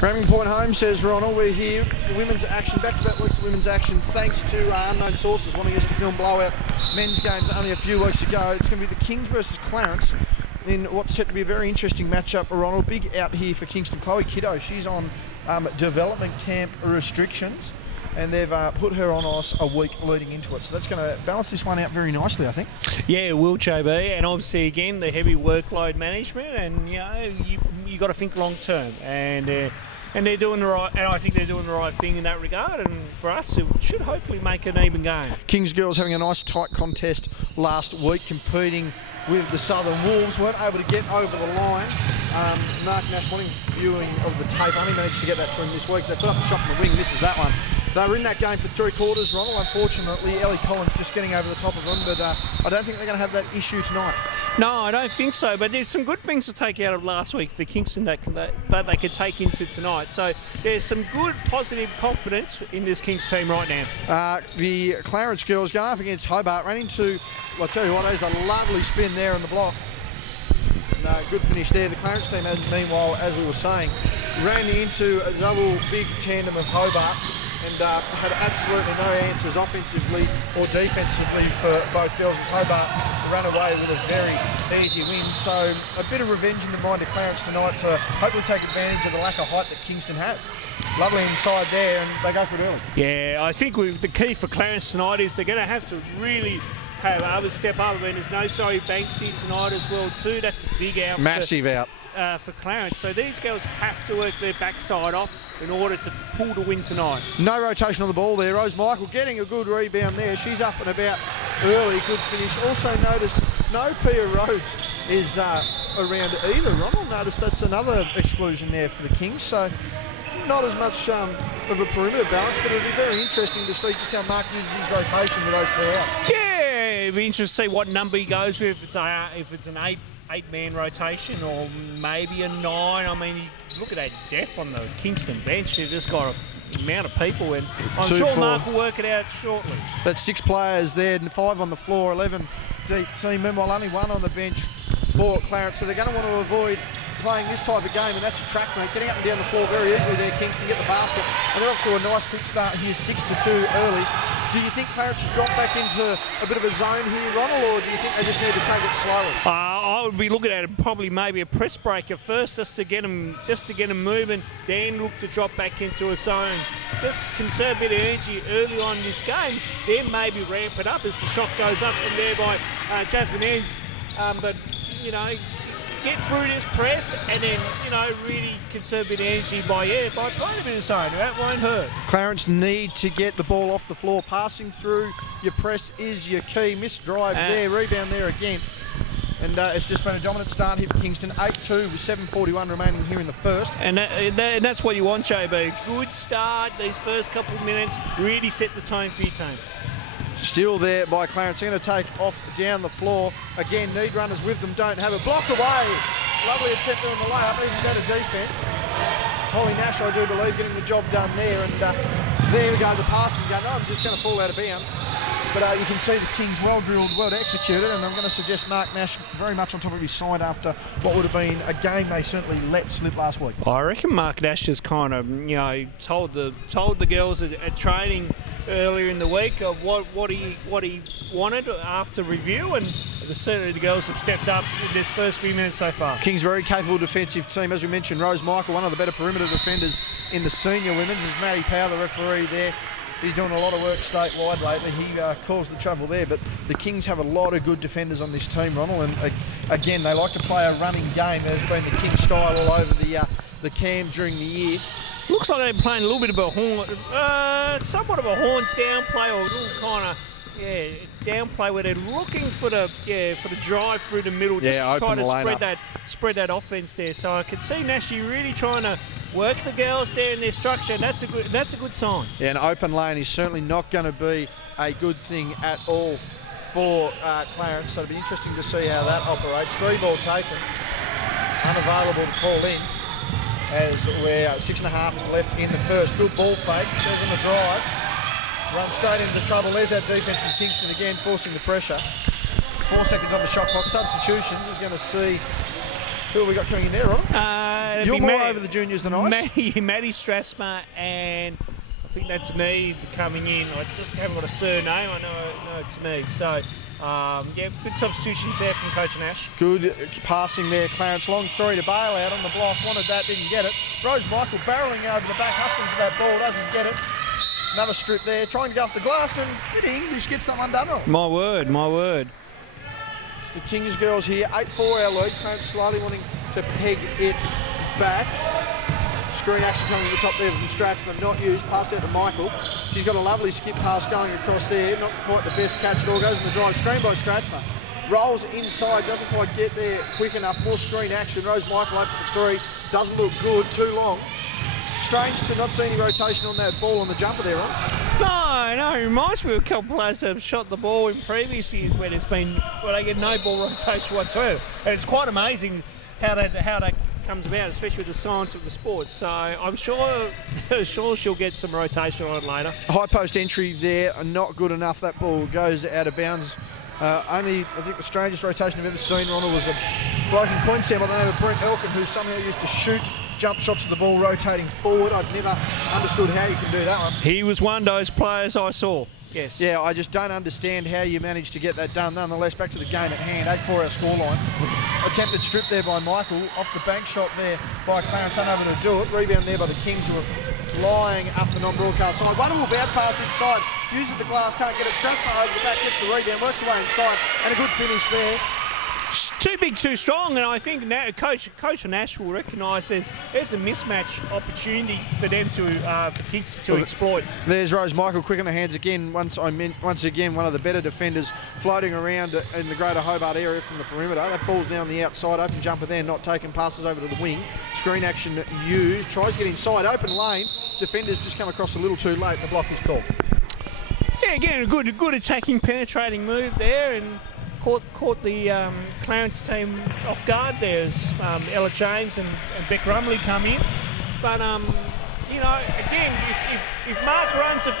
Cramming point home, says Ronald. We're here. Women's action, back-to-back weeks of women's action, thanks to unknown sources wanting us to film blowout men's games only a few weeks ago. It's going to be the Kings versus Clarence in what's set to be a very interesting matchup. Ronald, big out here for Kingston. Chloe Kiddo, she's on development camp restrictions, and they've put her on ice a week leading into it. So that's going to balance this one out very nicely, I think. Yeah, it will, JB. And obviously, again, the heavy workload management, and you got to think long term. And they're doing the right, and I think they're doing the right thing in that regard. And for us, it should hopefully make an even game. Kings girls having a nice tight contest last week, competing with the Southern Wolves. Weren't able to get over the line. Mark Nash wanting viewing of the tape, only managed to get that to him this week, so they put up a shot in the wing, misses that one. They were in that game for 3 quarters, Ronald. Unfortunately, Ellie Collins just getting over the top of them, but I don't think they're going to have that issue tonight. No, I don't think so, but there's some good things to take out of last week for Kingston that they could take into tonight. So there's some good, positive confidence in this Kings team right now. The Clarence girls going up against Hobart, ran into, well, I'll tell you what, there's a lovely spin there on the block. No, good finish there. The Clarence team, meanwhile, as we were saying, ran into a double big tandem of Hobart and had absolutely no answers offensively or defensively for both girls, as Hobart ran away with a very easy win. So a bit of revenge in the mind of Clarence tonight to hopefully take advantage of the lack of height that Kingston have. Lovely inside there, and they go for it early. Yeah, I think the key for Clarence tonight is they're going to have to really have others step up. I mean, there's no Zoe Banks here tonight as well too. That's a big out. Massive out. For Clarence. So these girls have to work their backside off in order to pull to win tonight. No rotation on the ball there. Rose Michael getting a good rebound there. She's up and about early. Good finish. Also notice no Pia Rhodes is around either. Ronald noticed that's another exclusion there for the Kings. So not as much of a perimeter balance, but it'll be very interesting to see just how Mark uses his rotation with those two outs. Yeah, it'll be interesting to see what number he goes with. If it's an eight-man rotation or maybe a 9. I mean, you look at that depth on the Kingston bench. They've just got an amount of people, and I'm sure Mark will work it out shortly. That's 6 players there, and 5 on the floor, 11 deep team. Meanwhile, only 1 on the bench for Clarence, so they're going to want to avoid playing this type of game, and that's a track meet. Getting up and down the floor very easily there, Kingston get the basket, and they're off to a nice quick start here, 6-2 early. Do you think Clarence should drop back into a bit of a zone here, Ronald, or do you think they just need to take it slowly? I would be looking at it probably maybe a press break at first, just to get them moving, then look to drop back into a zone. Just conserve a bit of energy early on in this game, then maybe ramp it up as the shot goes up from there by Jasmine Enns. But get through this press and then, really conserve a bit of energy by playing a bit of zone. That won't hurt. Clarence need to get the ball off the floor. Passing through your press is your key. Missed drive there, rebound there again. And it's just been a dominant start here for Kingston. 8-2 with 7:41 remaining here in the first. And that's what you want, JB. Good start, these first couple of minutes, really set the tone for your team. Still there by Clarence. They're going to take off down the floor. Again, need runners with them, don't have it. Blocked away. Lovely attempt there on the layup, even better defence. Holly Nash, I do believe, getting the job done there. And there we go, the passing game. That one's just going to fall out of bounds. But you can see the Kings well drilled, well executed, and I'm going to suggest Mark Nash very much on top of his side after what would have been a game they certainly let slip last week. I reckon Mark Nash has kind of, told the girls at training earlier in the week of what he wanted after review, and certainly the girls have stepped up in this first few minutes so far. Kings very capable defensive team, as we mentioned. Rose Michael, one of the better perimeter defenders in the senior women's, is Matty Power, the referee there. He's doing a lot of work statewide lately. He caused the trouble there, but the Kings have a lot of good defenders on this team, Ronald, and again, they like to play a running game. There's been the Kings style all over the camp during the year. Looks like they're playing a little bit of a horn, somewhat of a horns down play, or a little kind of down play where they're looking for the drive through the middle, just to try to spread that offense there. So I can see Nashi really trying to work the girls there in their structure. That's a good sign. Yeah, an open lane is certainly not going to be a good thing at all for Clarence. So it'll be interesting to see how that operates. 3 ball taken, unavailable to fall in, as we're 6.5 left in the first. Good ball fake, goes on the drive, runs straight into trouble. There's that defense from Kingston again, forcing the pressure. 4 seconds on the shot clock. Substitutions is going to see who have we got coming in there, Ron? You're more over the juniors than I. Maddie Strasma, and I think that's Neve coming in. I just haven't got a surname. I know it's Neve. So, yeah, good substitutions there from Coach Nash. Good passing there, Clarence. Long three to bail out on the block. Wanted that, didn't get it. Rose Michael barrelling over the back, hustling for that ball, doesn't get it. Another strip there, trying to go off the glass, and English gets that one done wrong. My word. It's the Kings girls here, 8-4 our lead. Clarence slowly wanting to peg it back. Screen action coming to the top there from Stratsman, not used. Passed out to Michael. She's got a lovely skip pass going across there. Not quite the best catch at all. Goes in the drive. Screen by Stratsman. Rolls inside, doesn't quite get there quick enough. More screen action. Rose Michael open for three. Doesn't look good, too long. Strange to not see any rotation on that ball on the jumper there, right? No, it reminds me of a couple of players that have shot the ball in previous years where they get no ball rotation whatsoever. And it's quite amazing how that comes about, especially with the science of the sport. So I'm sure she'll get some rotation on it later. High post entry there, not good enough. That ball goes out of bounds. Only, I think the strangest rotation I've ever seen, Ronald, was a bloke in Queenstown by the name of Brent Elkin, who somehow used to shoot jump shots of the ball rotating forward. I've never understood how you can do that one. He was one of those players I saw. Yes. Yeah, I just don't understand how you managed to get that done. Nonetheless, back to the game at hand. 8-4 our scoreline. Attempted strip there by Michael. Off the bank shot there by Clarence, unable to do it. Rebound there by the Kings, who are flying up the non-broadcast side. One will bounce pass inside. Uses the glass, can't get it. Stratsma over the back, gets the rebound, works away inside, and a good finish there. Too big, too strong, and I think now Coach Nash will recognise there's a mismatch opportunity for them for kids to exploit. There's Rose Michael quick on the hands again. Once again, one of the better defenders floating around in the Greater Hobart area from the perimeter. That ball's now on the outside, open jumper there, not taken. Passes over to the wing. Screen action used. Tries to get inside, open lane. Defenders just come across a little too late, and the block is called. Yeah, again, a good attacking, penetrating move there, and caught the Clarence team off guard there as Ella James and Beck Rumley come in. But, again, if Mark runs a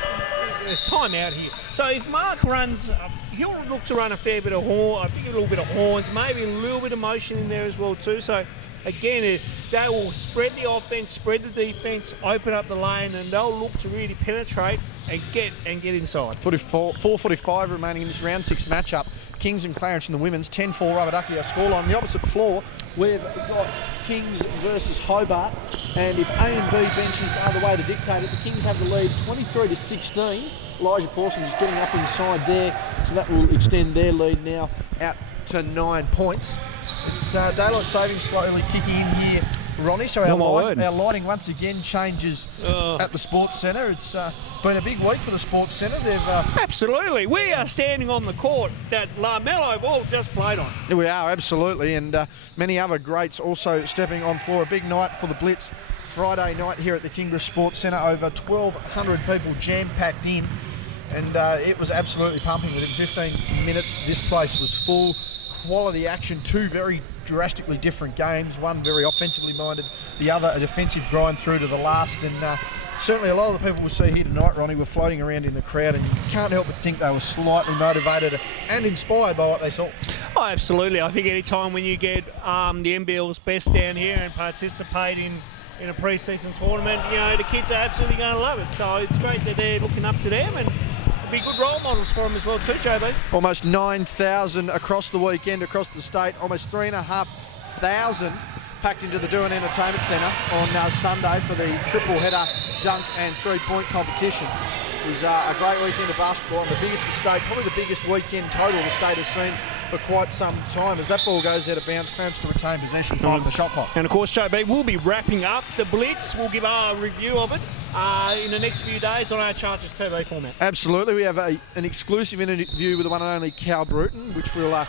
time out here. So if Mark runs, he'll look to run a fair bit of horn, I think a little bit of horns, maybe a little bit of motion in there as well too. So again, they will spread the offense, spread the defense, open up the lane, and they'll look to really penetrate and get inside. 4:45 remaining in this round 6 matchup. Kings and Clarence in the women's. 10-4 Rubber Ducky our scoreline. On the opposite floor, we've got Kings versus Hobart. And if A and B benches are the way to dictate it, the Kings have the lead 23-16. Elijah Pawson is getting up inside there, so that will extend their lead now out to 9 points. It's daylight savings slowly kicking in here, Ronnie, so our lighting once again changes at the Sports Centre. It's been a big week for the Sports Centre. They've Absolutely. We are standing on the court that LaMelo Ball just played on. We are, absolutely, and many other greats also stepping on floor. A big night for the Blitz Friday night here at the Kingborough Sports Centre. Over 1,200 people jam-packed in, and it was absolutely pumping. Within 15 minutes, this place was full. Quality action, two very drastically different games, one very offensively minded, the other a defensive grind through to the last, and certainly a lot of the people we'll see here tonight, Ronnie, were floating around in the crowd, and you can't help but think they were slightly motivated and inspired by what they saw. Oh, absolutely. I think any time when you get the NBL's best down here and participate in a pre-season tournament, the kids are absolutely going to love it. So it's great that they're looking up to them, and be good role models for them as well too, JB. Almost 9,000 across the weekend, across the state. Almost 3,500 packed into the Doohan Entertainment Centre on Sunday for the triple header dunk and three-point competition. It was a great weekend of basketball, and the biggest the state, probably the biggest weekend total the state has seen for quite some time. As that ball goes out of bounds, Clarence to retain possession from the shot clock. And of course, JB, we'll be wrapping up the Blitz. We'll give our review of it in the next few days on our Chargers TV format. Absolutely. We have an exclusive interview with the one and only Cal Bruton, which we'll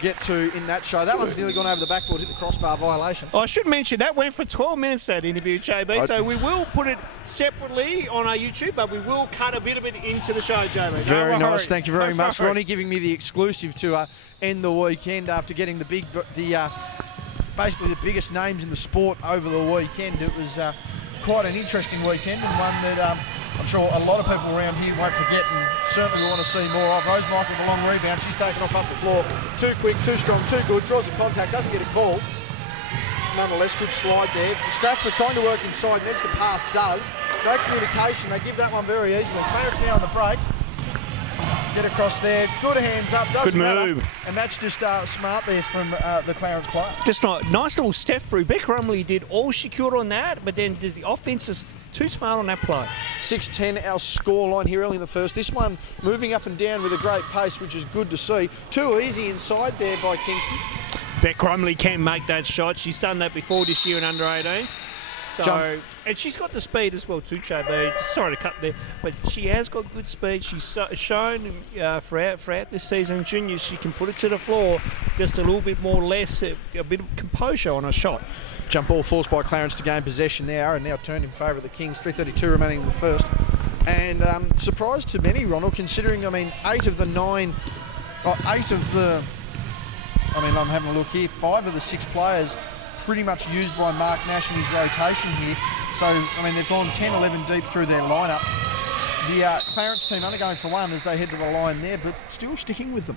get to in that show. That one's nearly gone over the backboard, hit the crossbar, violation. I should mention that went for 12 minutes, that interview, JB. So we will put it separately on our YouTube, but we will cut a bit of it into the show, JB. Very nice. Thank you very much, Ronnie, giving me the exclusive to end the weekend after getting basically the biggest names in the sport over the weekend. It was quite an interesting weekend, and one that I'm sure a lot of people around here won't forget, and certainly we want to see more of. Rose Michael, the long rebound, she's taken off up the floor. Too quick, too strong, too good, draws the contact, doesn't get a call. nonetheless, good slide there. Stratsma trying to work inside, needs to pass, does. No communication, they give that one very easily. Clarence now on the break. Get across there, good hands up, doesn't matter. And that's just smart there from the Clarence player. Just a nice little step through. Beck Rumley did all she could on that, but then the offense is too smart on that play. 6-10 our score line here early in the first. This one moving up and down with a great pace, which is good to see. Too easy inside there by Kingston. Beck Rumley can make that shot. She's done that before this year in under 18s. So, and she's got the speed as well too, JB. Sorry to cut there, but she has got good speed. She's shown throughout this season, juniors, she can put it to the floor, just a little bit more less, a bit of composure on her shot. Jump ball forced by Clarence to gain possession there, and now turned in favour of the Kings. 3:32 remaining in the first. And surprise to many, Ronald, considering, I mean, 8 of the 9, I'm having a look here, 5 of the 6 players pretty much used by Mark Nash in his rotation here. So, I mean, they've gone 10, 11 deep through their lineup. The Clarence team only going for one as they head to the line there, but still sticking with them.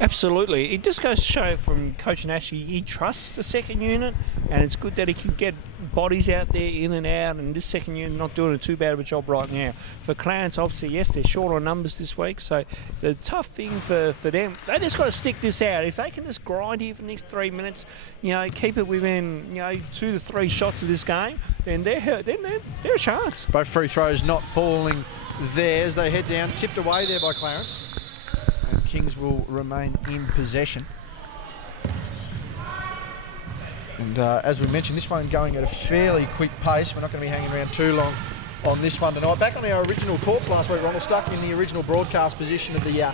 Absolutely. It just goes to show from Coach Nash, he trusts the second unit, and it's good that he can get bodies out there in and out, and this second unit not doing too bad of a job right now. For Clarence, obviously, yes, they're short on numbers this week, so the tough thing for them, they just got to stick this out. If they can just grind here for the next 3 minutes, keep it within 2 to 3 shots of this game, then they're a chance. Both free throws not falling there as they head down, tipped away there by Clarence. And Kings will remain in possession. And as we mentioned, this one going at a fairly quick pace. We're not going to be hanging around too long on this one tonight. Back on our original courts last week, Ronald, stuck in the original broadcast position of the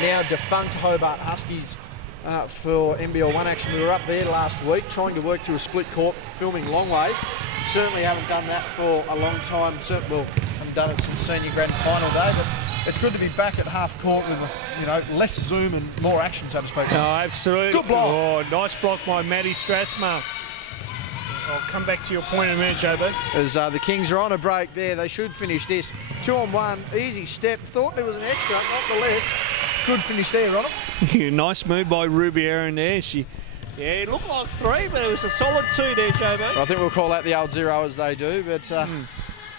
now defunct Hobart Huskies for NBL1 action. We were up there last week trying to work through a split court, filming long ways. Certainly haven't done that for a long time. Haven't done it since senior grand final day, but it's good to be back at half court with less zoom and more action, so to speak. No, absolutely. Good block. Oh, nice block by Maddie Stratsma. I'll come back to your point in a minute, JB. As the Kings are on a break there, they should finish this. 2-on-1, easy step. Thought there was an extra, nonetheless. Good finish there, Ronald. Nice move by Ruby Aaron there. It looked like 3, but it was a solid 2 there, JB. I think we'll call that the old 0 as they do, but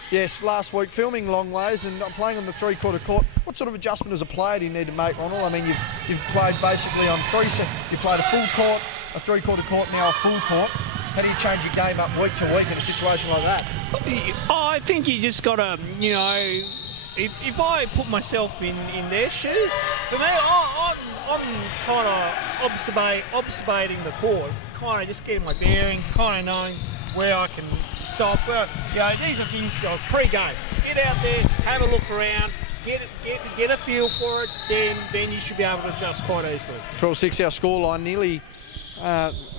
yes, last week filming long ways and playing on the 3-quarter court. What sort of adjustment as a player do you need to make, Ronald? I mean, you've played basically on 3 sets. You played a full court, a 3-quarter court, now a full court. How do you change your game up week to week in a situation like that? I think you just got to, if I put myself in their shoes, for me, I'm kind of observating the court, kind of just getting my bearings, kind of knowing where I can stop. Well, these are things like pre-game. Get out there, have a look around, get a feel for it, then you should be able to adjust quite easily. 12-6 our scoreline, nearly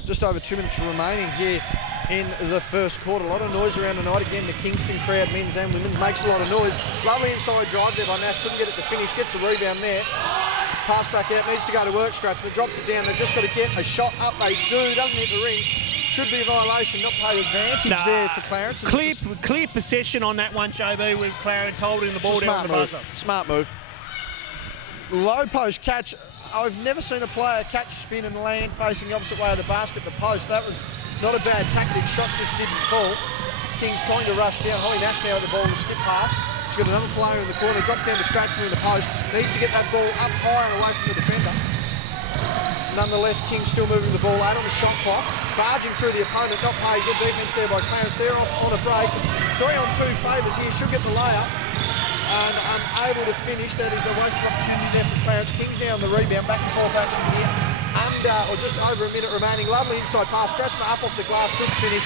just over 2 minutes remaining here in the first quarter. A lot of noise around tonight. Again, the Kingston crowd, men's and women's, makes a lot of noise. Lovely inside drive there by Nash. Couldn't get it to finish. Gets a rebound there. Pass back out. Needs to go to work, Stratsma. Drops it down. They've just got to get a shot up. They do. Doesn't hit the ring. Should be a violation. Not paid advantage there for Clarence. Clear possession on that one, JB, with Clarence holding the ball down on the buzzer. Smart move. Low post catch. I've never seen a player catch, spin and land facing the opposite way of the basket, the post. That was not a bad tactic. Shot just didn't fall. Kings trying to rush down. Holly Nash now with the ball in the skip pass. She's got another player in the corner. Drops down to Stratsma in the post. Needs to get that ball up high and away from the defender. Nonetheless, Kings still moving the ball out on the shot clock. Barging through the opponent. Not paid. Good defence there by Clarence. They're off on a break. 3-on-2 favours here. Should get the layup. And unable to finish. That is a wasted opportunity there for Clarence. Kings now on the rebound. Back and forth action here. Under or just over a minute remaining. Lovely inside pass. Stratsma up off the glass. Good finish.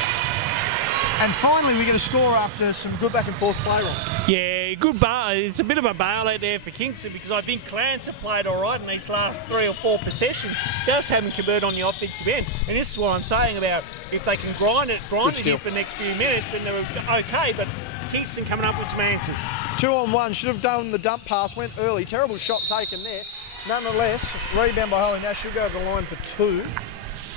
And finally, we get a score after some good back and forth play, Ron. Yeah, good bar. It's a bit of a bailout there for Kingston because I think Clarence have played all right in these last 3 or 4 possessions. Just haven't converted on the offensive end. And this is what I'm saying about if they can grind it here for the next few minutes, then they're okay. But Kingston coming up with some answers. 2-on-1, should have done the dump pass, went early. Terrible shot taken there. Nonetheless, rebound by Holly Nash. She'll go over the line for 2.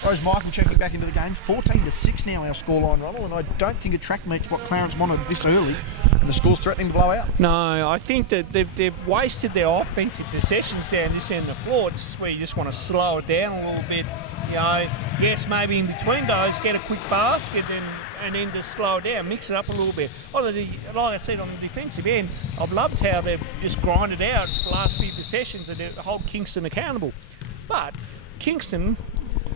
Rose Michael checking back into the game. 14-6 now our scoreline, Ronald, and I don't think a track meets what Clarence wanted this early, and the score's threatening to blow out. No, I think that they've wasted their offensive possessions down this end of the floor. This is where you just want to slow it down a little bit, You know, yes, maybe in between those, get a quick basket and then just slow it down, mix it up a little bit. Like I said, on the defensive end, I've loved how they've just grinded out the last few possessions and hold Kingston accountable. But Kingston,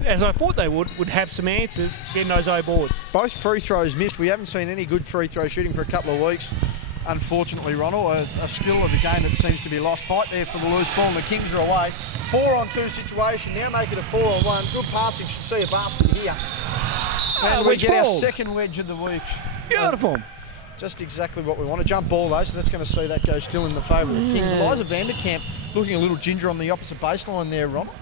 as I thought they would have some answers getting those O boards. Both free throws missed. We haven't seen any good free throw shooting for a couple of weeks. Unfortunately, Ronald, a skill of the game that seems to be lost. Fight there for the loose ball, and the Kings are away. 4-on-2 situation, now make it a 4-on-1. Good passing, should see a basket here. And we get our second wedge of the week. Beautiful. Just exactly what we want. A jump ball, though, so that's going to see that go still in the favour of the Kings. Eliza Vanderkamp looking a little ginger on the opposite baseline there, Ronald.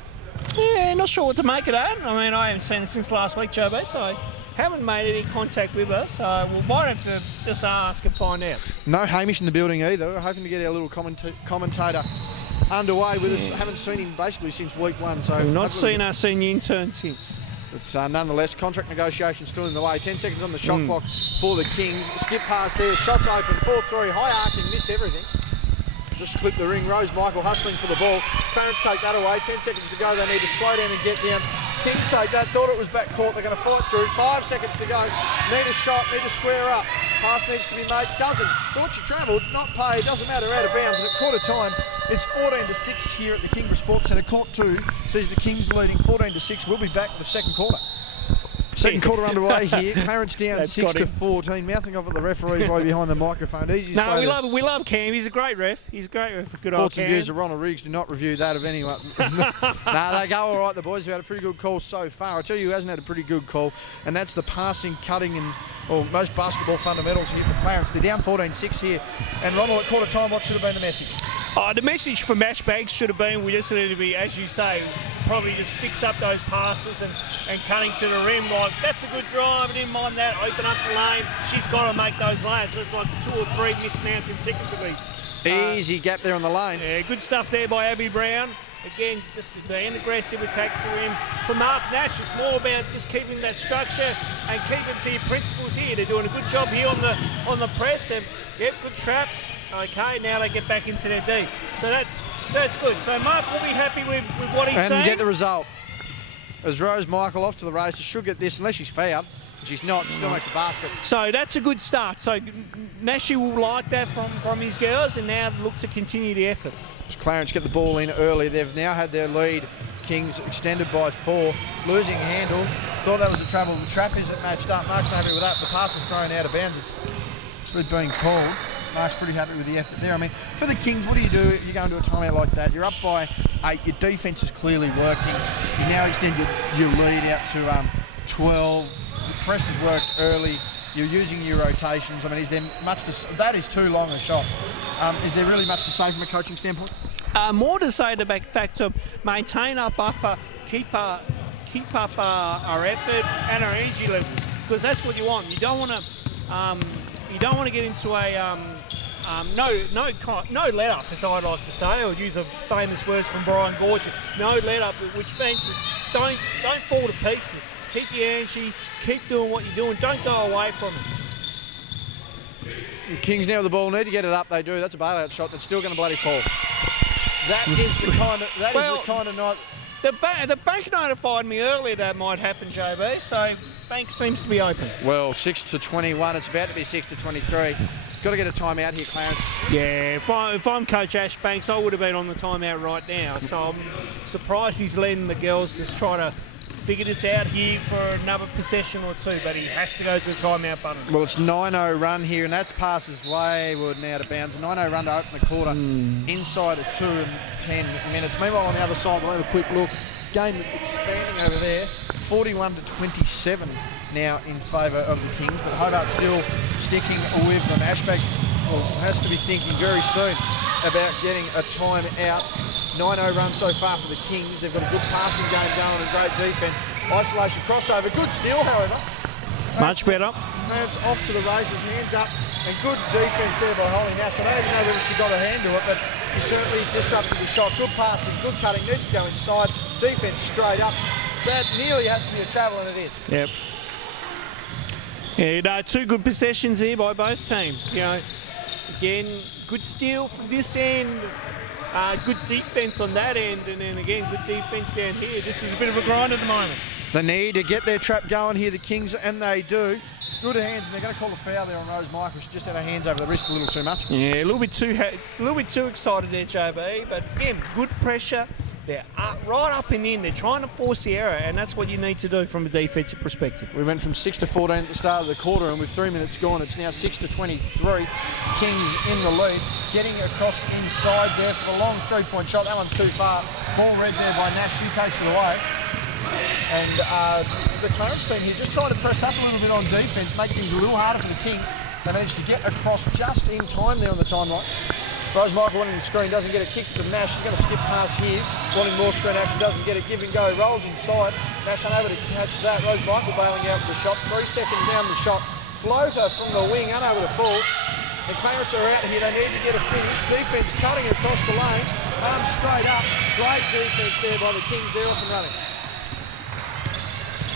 Yeah, not sure what to make of that. I mean, I haven't seen it since last week, JB, so I haven't made any contact with her, so we might have to just ask and find out. No Hamish in the building either. We're hoping to get our little commentator underway with us. Haven't seen him basically since week 1. So we've not seen our senior intern since. But nonetheless, contract negotiations still in the way. 10 seconds on the shot clock for the Kings. Skip pass there, shots open, 4-3, high arcing, missed everything. Just clipped the ring. Rose Michael hustling for the ball. Clarence take that away. 10 seconds to go. They need to slow down and get down. Kings take that. Thought it was back court. They're going to fight through. 5 seconds to go. Need a shot. Need to square up. Pass needs to be made. Doesn't. Thought she travelled. Not paid. Doesn't matter. Out of bounds. And at quarter time, it's 14-6 here at the Kingborough Sports Centre. Court 2 sees the Kings leading 14-6. We'll be back in the second quarter. Second quarter underway here. Clarence down 6-14. Mouthing off at the referees way behind the microphone. Easiest way we love Cam. He's a great ref. He's a great ref. Good old Thoughts Cam. and views of Ronald Riggs do not review that of anyone. They go all right. The boys have had a pretty good call so far. I tell you who hasn't had a pretty good call, and that's the passing, cutting, and most basketball fundamentals here for Clarence. They're down 14-6 here. And Ronald, at quarter time, what should have been the message? The message for Matchbags should have been we just need to be, as you say, probably just fix up those passes and cutting to the rim. Like, that's a good drive. I didn't mind that. Open up the lane. She's got to make those lanes. There's like 2 or 3 missing out consecutively. Easy gap there on the lane. Yeah, good stuff there by Abby Brown. Again, just being aggressive attacks the rim. For Mark Nash, it's more about just keeping that structure and keeping to your principles here. They're doing a good job here on the press. And yep, good trap. Okay, now they get back into their D. So that's good. So Mark will be happy with what he's saying. And get the result. As Rose Michael off to the races, she'll get this unless she's fouled. She's not, still makes a basket. So that's a good start. So Nashi will like that from his girls and now look to continue the effort. As Clarence get the ball in early, they've now had their lead. Kings extended by 4, losing handle. Thought that was a trouble. The trap isn't matched up. Mark's not happy with that. The pass is thrown out of bounds. It's actually being called. Mark's pretty happy with the effort there. I mean, for the Kings, what do? You go into a timeout like that. You're up by 8. Your defence is clearly working. You now extend your lead out to 12. The press has worked early. You're using your rotations. I mean, is there much to... That is too long a shot. Is there really much to say from a coaching standpoint? More to say the fact of maintain our buffer, keep up our effort and our energy levels, because that's what you want. You don't want to get into a no let up, as I like to say, or use a famous words from Brian Gorge. No let up, which means is don't fall to pieces. Keep your energy, keep doing what you're doing. Don't go away from it. The Kings now with the ball need to get it up. They do. That's a bailout shot. That's still going to bloody fall. That is the kind of night. The bank notified me earlier that might happen, JB. So bank seems to be open. Well, 6-21. It's about to be 6-23. Got to get a timeout here, Clarence. Yeah, if I'm Coach Ash Banks, I would have been on the timeout right now. So I'm surprised he's letting the girls just try to figure this out here for another possession or 2, but he has to go to the timeout button. Well, it's 9-0 run here, and that's passes wayward and out of bounds. 9-0 run to open the quarter inside of 2 and 10 minutes. Meanwhile, on the other side, we'll have a quick look. Game expanding over there, 41-27 now in favour of the Kings, but Hobart still sticking with them. Ashbags has to be thinking very soon about getting a time out. 9-0 run so far for the Kings. They've got a good passing game going and great defence. Isolation crossover, good steal, however. Much better. Clarence off to the races, hands up, and good defence there by Holly Nash. I don't even know whether she got a hand to it, but she certainly disrupted the shot. Good passing, good cutting, needs to go inside. Defence straight up. That nearly has to be a travel, and it is. Yep. Yeah, 2 good possessions here by both teams. You know, again, good steal from this end. Good defence on that end, and then again, good defence down here. This is a bit of a grind at the moment. They need to get their trap going here, the Kings, and they do. Good hands, and they're going to call a foul there on Rose Michael. She just had her hands over the wrist a little too much. Yeah, a little bit too excited there, JB. But again, good pressure. They're right up and in. They're trying to force the error, and that's what you need to do from a defensive perspective. We went from 6-14 at the start of the quarter, and with 3 minutes gone, it's now 6-23. Kings in the lead, getting across inside there for the long three-point shot. That one's too far. Ball read there by Nash. She takes it away. And the Clarence team here just trying to press up a little bit on defence, make things a little harder for the Kings. They managed to get across just in time there on the timeline. Rose Michael wanting the screen, doesn't get it, kicks it to Nash. She's going to skip past here, wanting more screen action, doesn't get it, give and go, rolls inside. Nash unable to catch that. Rose Michael bailing out with the shot. 3 seconds down the shot. Floater from the wing, unable to fall. The Clarence are out here, they need to get a finish. Defence cutting across the lane, arms straight up. Great defence there by the Kings, they're off and running.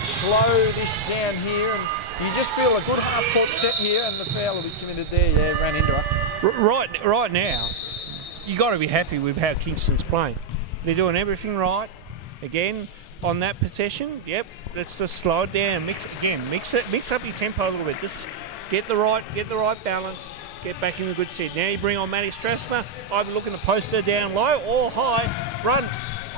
Slow this down here, and you just feel a good half-court set here, and the foul will be committed there. Yeah, ran into her. Right now, you got to be happy with how Kingston's playing. They're doing everything right. Again, on that possession, yep. Let's just slow it down. Mix up your tempo a little bit. Just get the right balance. Get back in a good set. Now you bring on Maddie Strasmer. Either looking to post her down low or high. Run.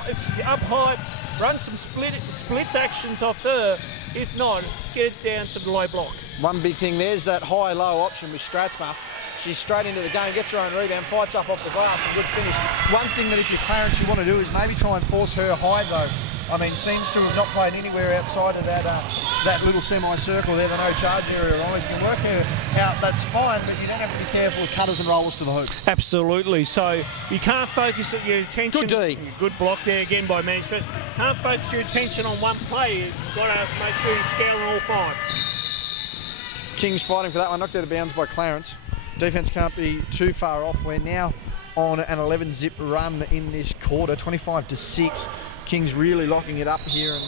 It's up high. Run some splits actions off her. If not, get it down to the low block. One big thing, there's that high-low option with Stratsma. She's straight into the game, gets her own rebound, fights up off the glass, and good finish. One thing that if you're Clarence you want to do is maybe try and force her high though. I mean, seems to have not played anywhere outside of that little semicircle there, the no charge area. Right? If you can work her out, that's fine, but you don't have to be careful with cutters and rollers to the hoop. Absolutely. So you can't focus your attention. Good D. Good block there again by Maddie Strasmer. Can't focus your attention on one play. You've got to make sure you're scaling all 5. Kings fighting for that one, knocked out of bounds by Clarence. Defence can't be too far off. We're now on an 11-zip run in this quarter, 25-6. Kings really locking it up here. And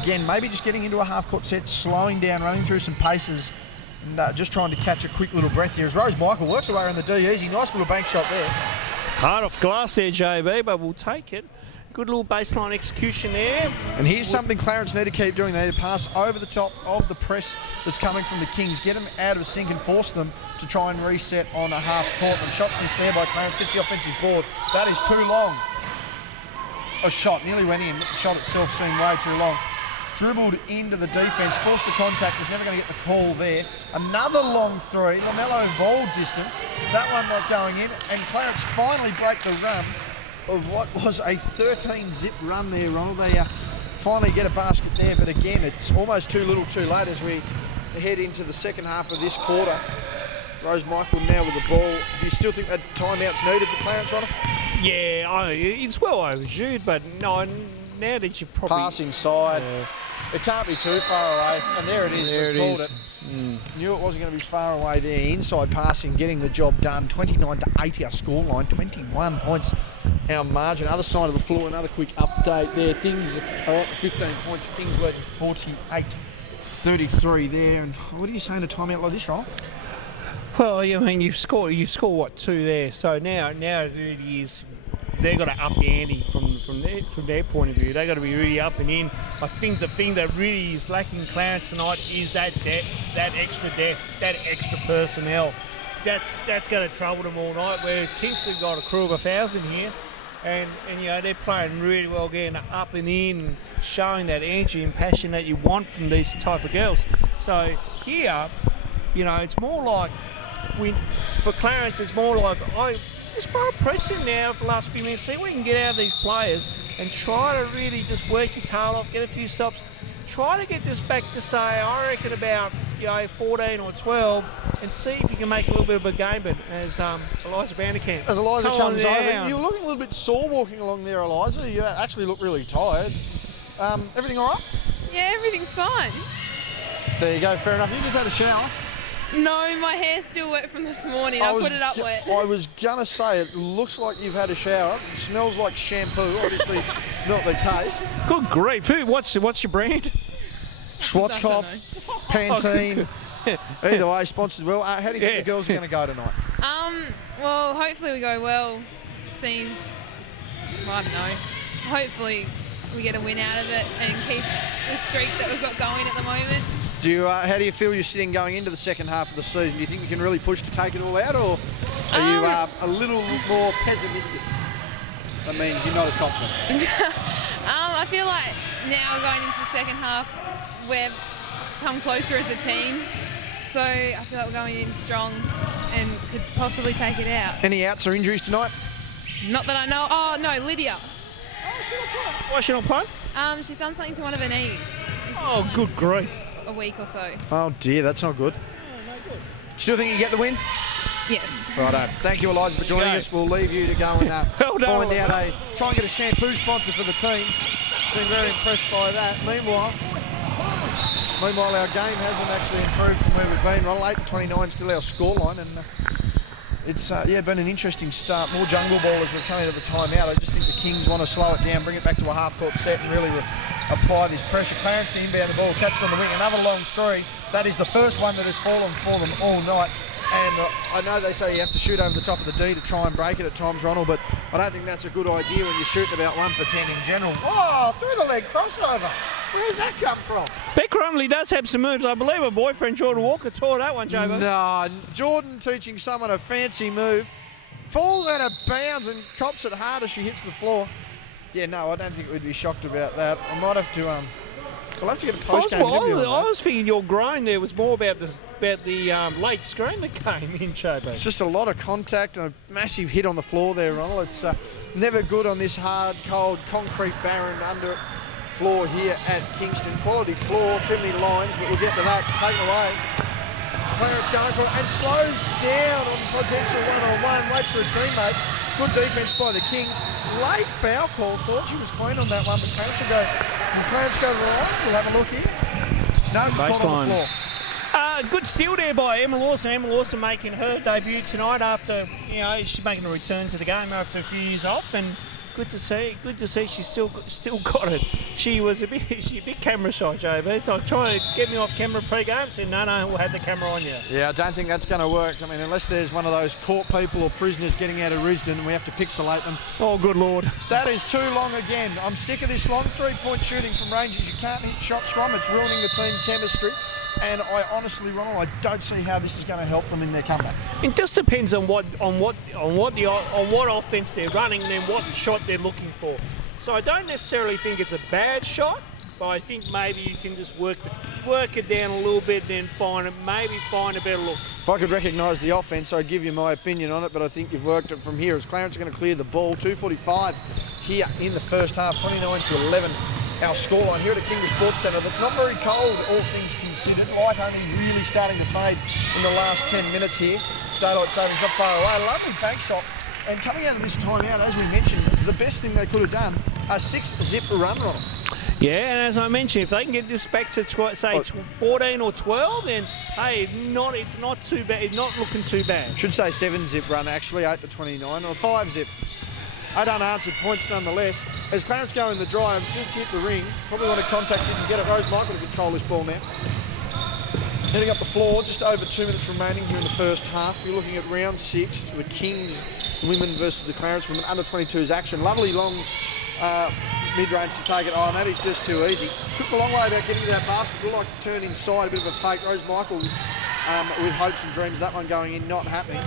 again, maybe just getting into a half-court set, slowing down, running through some paces, and just trying to catch a quick little breath here as Rose Michael works away on the D easy. Nice little bank shot there. Hard off glass there, JB, but we'll take it. Good little baseline execution there. And here's something Clarence need to keep doing. They need to pass over the top of the press that's coming from the Kings. Get them out of sync and force them to try and reset on a half court. And shot missed there by Clarence. Gets the offensive board. That is too long. A shot nearly went in. The shot itself seemed way too long. Dribbled into the defence. Forced the contact. Was never going to get the call there. Another long three. LaMelo ball distance. That one not going in. And Clarence finally break the run of what was a 13-zip run there, Ronald. They finally get a basket there, but again, it's almost too little too late as we head into the second half of this quarter. Rose Michael now with the ball. Do you still think that timeout's needed for Clarence, Ronald? Yeah, it's well overdue, but no, now that you probably... Pass inside. Yeah. It can't be too far away, and there it is. There We've it called is. it. Knew it wasn't going to be far away there. Inside passing, getting the job done. 29-8 our scoreline, 21 points our margin. Other side of the floor, another quick update there. Things are up 15 points. Kings leading 48-33 there. And what are you saying a timeout like this, Ron? Well, I mean, you score what, 2 there. So now it really is. They've got to up the ante from their point of view. They've got to be really up and in. I think the thing that really is lacking Clarence tonight is that depth, that extra depth, that extra personnel. That's going to trouble them all night. Where Kingston got a crew of 1,000 here, and you know they're playing really well, getting up and in, and showing that energy and passion that you want from these type of girls. So here, you know, it's more like for Clarence, it's more like just start pressing now for the last few minutes, see what you can get out of these players and try to really just work your tail off, get a few stops, try to get this back to say, I reckon about 14 or 12 and see if you can make a little bit of a game, but as Eliza Vanderkamp. As Eliza comes over, you're looking a little bit sore walking along there, Eliza. You actually look really tired. Everything all right? Yeah, everything's fine. There you go, fair enough. You just had a shower. No, my hair's still wet from this morning. I put it up wet. I was going to say, it looks like you've had a shower. It smells like shampoo. Obviously not the case. Good grief. What's your brand? Schwarzkopf, Pantene. Either way, sponsored well. How do you think the girls are going to go tonight? Well, hopefully we go well. Seems I don't know. Hopefully we get a win out of it and keep the streak that we've got going at the moment. Do you? How do you feel you're sitting going into the second half of the season? Do you think you can really push to take it all out, or are you a little more pessimistic? That means you're not as confident. I feel like now going into the second half, we've come closer as a team. So I feel like we're going in strong and could possibly take it out. Any outs or injuries tonight? Not that I know. Oh, no, Lydia. Why is she not playing? She's done something to one of her knees. Oh, good grief. A week or so. Oh dear, that's not good. Still think you get the win? Yes. Righto. Thank you, Eliza, for joining us. We'll leave you to go and find out try and get a shampoo sponsor for the team. Seem very impressed by that. Meanwhile, our game hasn't actually improved from where we've been. Ronald 8-29 still our scoreline, and it's been an interesting start. More jungle ball as we've come into the timeout. I just think the Kings want to slow it down, bring it back to a half-court set, and really apply this pressure. Clarence to inbound the ball, catch it on the wing. Another long three. That is the first one that has fallen for them all night. And I know they say you have to shoot over the top of the D to try and break it at times, Ronald, but I don't think that's a good idea when you're shooting about 1 for 10 in general. Oh, through the leg crossover. Where's that come from? Beck Rumley does have some moves. I believe her boyfriend Jordan Walker taught that one, Jobo. No, Jordan teaching someone a fancy move. Falls out of bounds and cops it hard as she hits the floor. Yeah, no, I don't think we'd be shocked about that. I might have to we'll have to get a post-game interview on that. I was thinking your groan there was more about the late screen that came in, Jobo. It's just a lot of contact and a massive hit on the floor there, Ronald. It's never good on this hard, cold, concrete, barren under floor here at Kingston. Quality floor, too many lines, but we'll get to that. Taken away. Clarence going for it and slows down on potential one-on-one. Waits for her teammates. Good defence by the Kings. Late foul call. Thought she was clean on that one, but Clarence will go. Can Clarence go to the line? We'll have a look here. No, it's caught on the floor. Good steal there by Emma Lawson. Emma Lawson making her debut tonight after, she's making a return to the game after a few years off, and good to see. Good to see she's still got it. She's a bit camera shy, JB. So I try to get me off camera pre-game. Said no, we'll have the camera on you. Yeah, I don't think that's going to work. I mean, unless there's one of those court people or prisoners getting out of Risdon and we have to pixelate them. Oh, good Lord. That is too long again. I'm sick of this long three-point shooting from ranges you can't hit shots from. It's ruining the team chemistry. And I honestly, Ronald, I don't see how this is going to help them in their comeback. It just depends on what offense they're running and then what shot they're looking for. So I don't necessarily think it's a bad shot, but I think maybe you can just work it down a little bit, and then find a better look. If I could recognise the offence, I'd give you my opinion on it, but I think you've worked it from here. As Clarence are going to clear the ball, 2:45 here in the first half, 29-11. Our scoreline here at the Kingborough Sports Centre. That's not very cold, all things considered. Light only really starting to fade in the last 10 minutes here. Daylight savings not far away. Lovely bank shot. And coming out of this timeout, as we mentioned, the best thing they could have done, a 6-zip run on them. Yeah, and as I mentioned, if they can get this back to 14 or 12, then hey, it's not too bad. It's not looking too bad. Should say 7-zip run actually, 8-29, or 5-zip. 8 unanswered points nonetheless. As Clarence go in the drive, just hit the ring. Probably want to contact it and get it. Rose Michael to control this ball now. Heading up the floor, just over 2 minutes remaining here in the first half. You're looking at round 6, the Kings women versus the Clarence women, under 22's action. Lovely long mid-range to take it. Oh, and that is just too easy. Took a long way about getting to that basket. Would like to turn inside, a bit of a fake. Rose Michael with hopes and dreams. That one going in, not happening.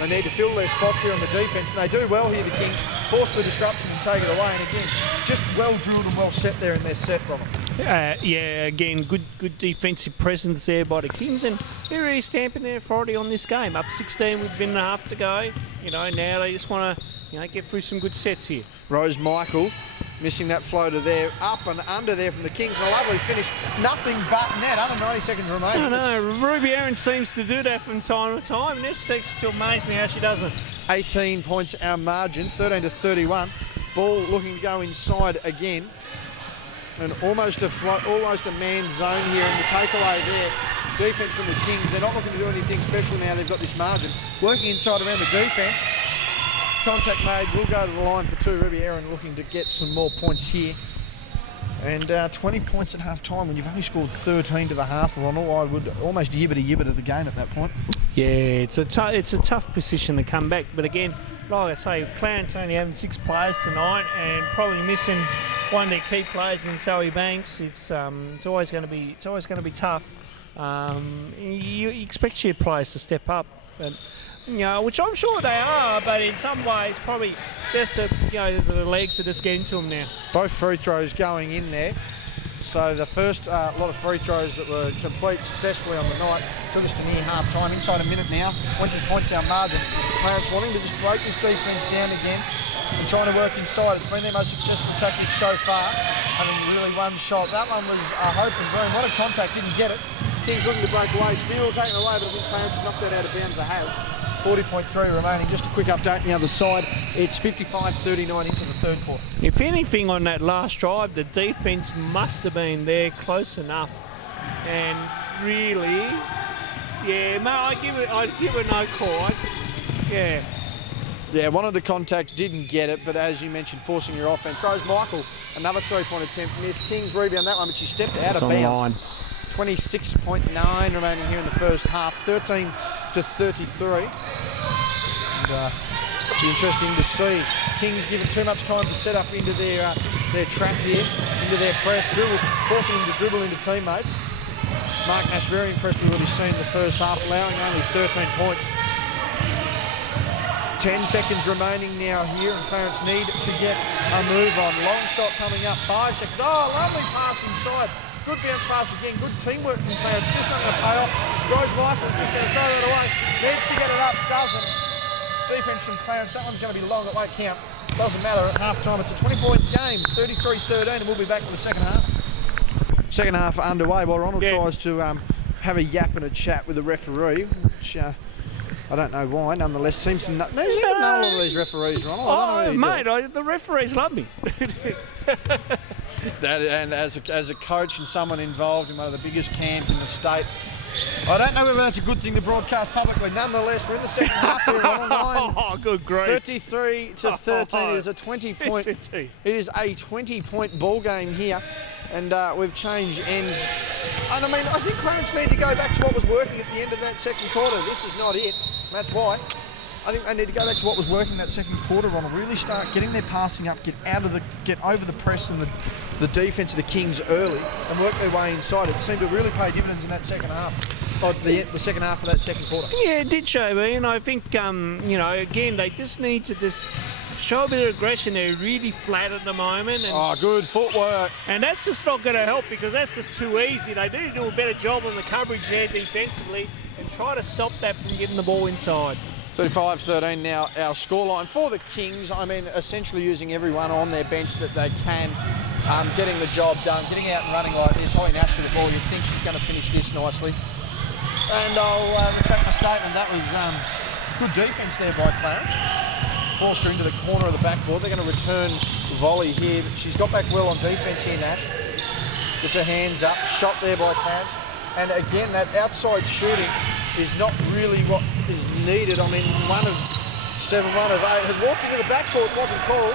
They need to fill their spots here on the defence, and they do well here, the Kings. Force the disruption and take it away, and again, just well drilled and well set there in their set, Robert. Again, good defensive presence there by the Kings, and they're really stamping their authority on this game. Up 16 with a minute and a half to go. Now they just want to get through some good sets here. Rose Michael missing that floater there, up and under there from the Kings, and a lovely finish. Nothing but net, under 90 seconds remaining. No, Ruby Aaron seems to do that from time to time, and this seems to amaze me how she doesn't. 18 points our margin, 13-31. Ball looking to go inside again. And almost a man zone here, and the takeaway there. Defence from the Kings, they're not looking to do anything special now, they've got this margin. Working inside around the defence. Contact made, will go to the line for 2. Ruby Aaron looking to get some more points here. And 20 points at half-time when you've only scored 13 to the half, Ronald. I would almost yibbit of the game at that point. Yeah, it's a tough position to come back. But again, like I say, Clarence only having 6 players tonight and probably missing one of their key players in Zoe Banks. It's always going to be tough. You expect your players to step up, but which I'm sure they are. But in some ways, probably just the legs are just getting to them now. Both free throws going in there. So the first lot of free throws that were complete successfully on the night took us to near half-time. Inside a minute now, 20 points our margin. Clarence wanting to just break this defence down again and trying to work inside. It's been their most successful tactic so far. Having really one shot. That one was a hope and dream. What a contact, didn't get it. Kings looking to break away, still taking it away, but I think Clarence has knocked that out of bounds. They have. 40.3 remaining. Just a quick update on the other side. It's 55-39 into the third quarter. If anything on that last drive, the defence must have been there close enough. And really, yeah, mate, I'd give it no call. Yeah, wanted the contact, didn't get it, but as you mentioned, forcing your offence. Rose Michael, another three-point attempt missed. Kings rebound that one, but she stepped out of bounds. 26.9 remaining here in the first half, 13-33. And, it's interesting to see Kings given too much time to set up into their trap here, into their press, forcing them to dribble into teammates. Mark Nash very impressed with what he's seen in the first half, allowing only 13 points. 10 seconds remaining now here, and Clarence need to get a move on. Long shot coming up, 5 seconds. Oh, lovely pass inside. Good bounce pass again. Good teamwork from Clarence. Just not going to pay off. Rose Michael's just going to throw that away. Needs to get it up. Doesn't. Defence from Clarence. That one's going to be long. It won't count. Doesn't matter at half-time. It's a 20-point game. 33-13, and we'll be back for the second half. Second half underway while Ronald tries to have a yap and a chat with the referee, which I don't know why. Nonetheless, seems to know a lot of these referees, Ronald. I don't know mate, the referees love me. And as a coach and someone involved in one of the biggest camps in the state, I don't know whether that's a good thing to broadcast publicly. Nonetheless, we're in the second half here online. Oh, good grief. 33-13. It is a 20-point. It is a 20-point ball game here, and we've changed ends. And I mean, I think Clarence need to go back to what was working at the end of that second quarter. This is not it. That's why. I think they need to go back to what was working that second quarter, Ronald. Really start getting their passing up, get over the press and the defence of the Kings early, and work their way inside. It seemed to really pay dividends in that second half, or the second half of that second quarter. Yeah, it did, JB, and I think again they just need to just show a bit of aggression. They're really flat at the moment. And, good footwork. And that's just not going to help because that's just too easy. They need to do a better job on the coverage there defensively and try to stop that from getting the ball inside. 35-13 now our scoreline for the Kings. I mean, essentially using everyone on their bench that they can, getting the job done, getting out and running like this. Holly Nash with the ball, you'd think she's going to finish this nicely. And I'll retract my statement. That was good defence there by Clarence. Forced her into the corner of the backboard. They're going to return volley here. But she's got back well on defence here, Nash. Gets her hands up. Shot there by Clarence. And again, that outside shooting is not really what is needed. I mean, 1 of 7, 1 of 8. Has walked into the backcourt, wasn't called.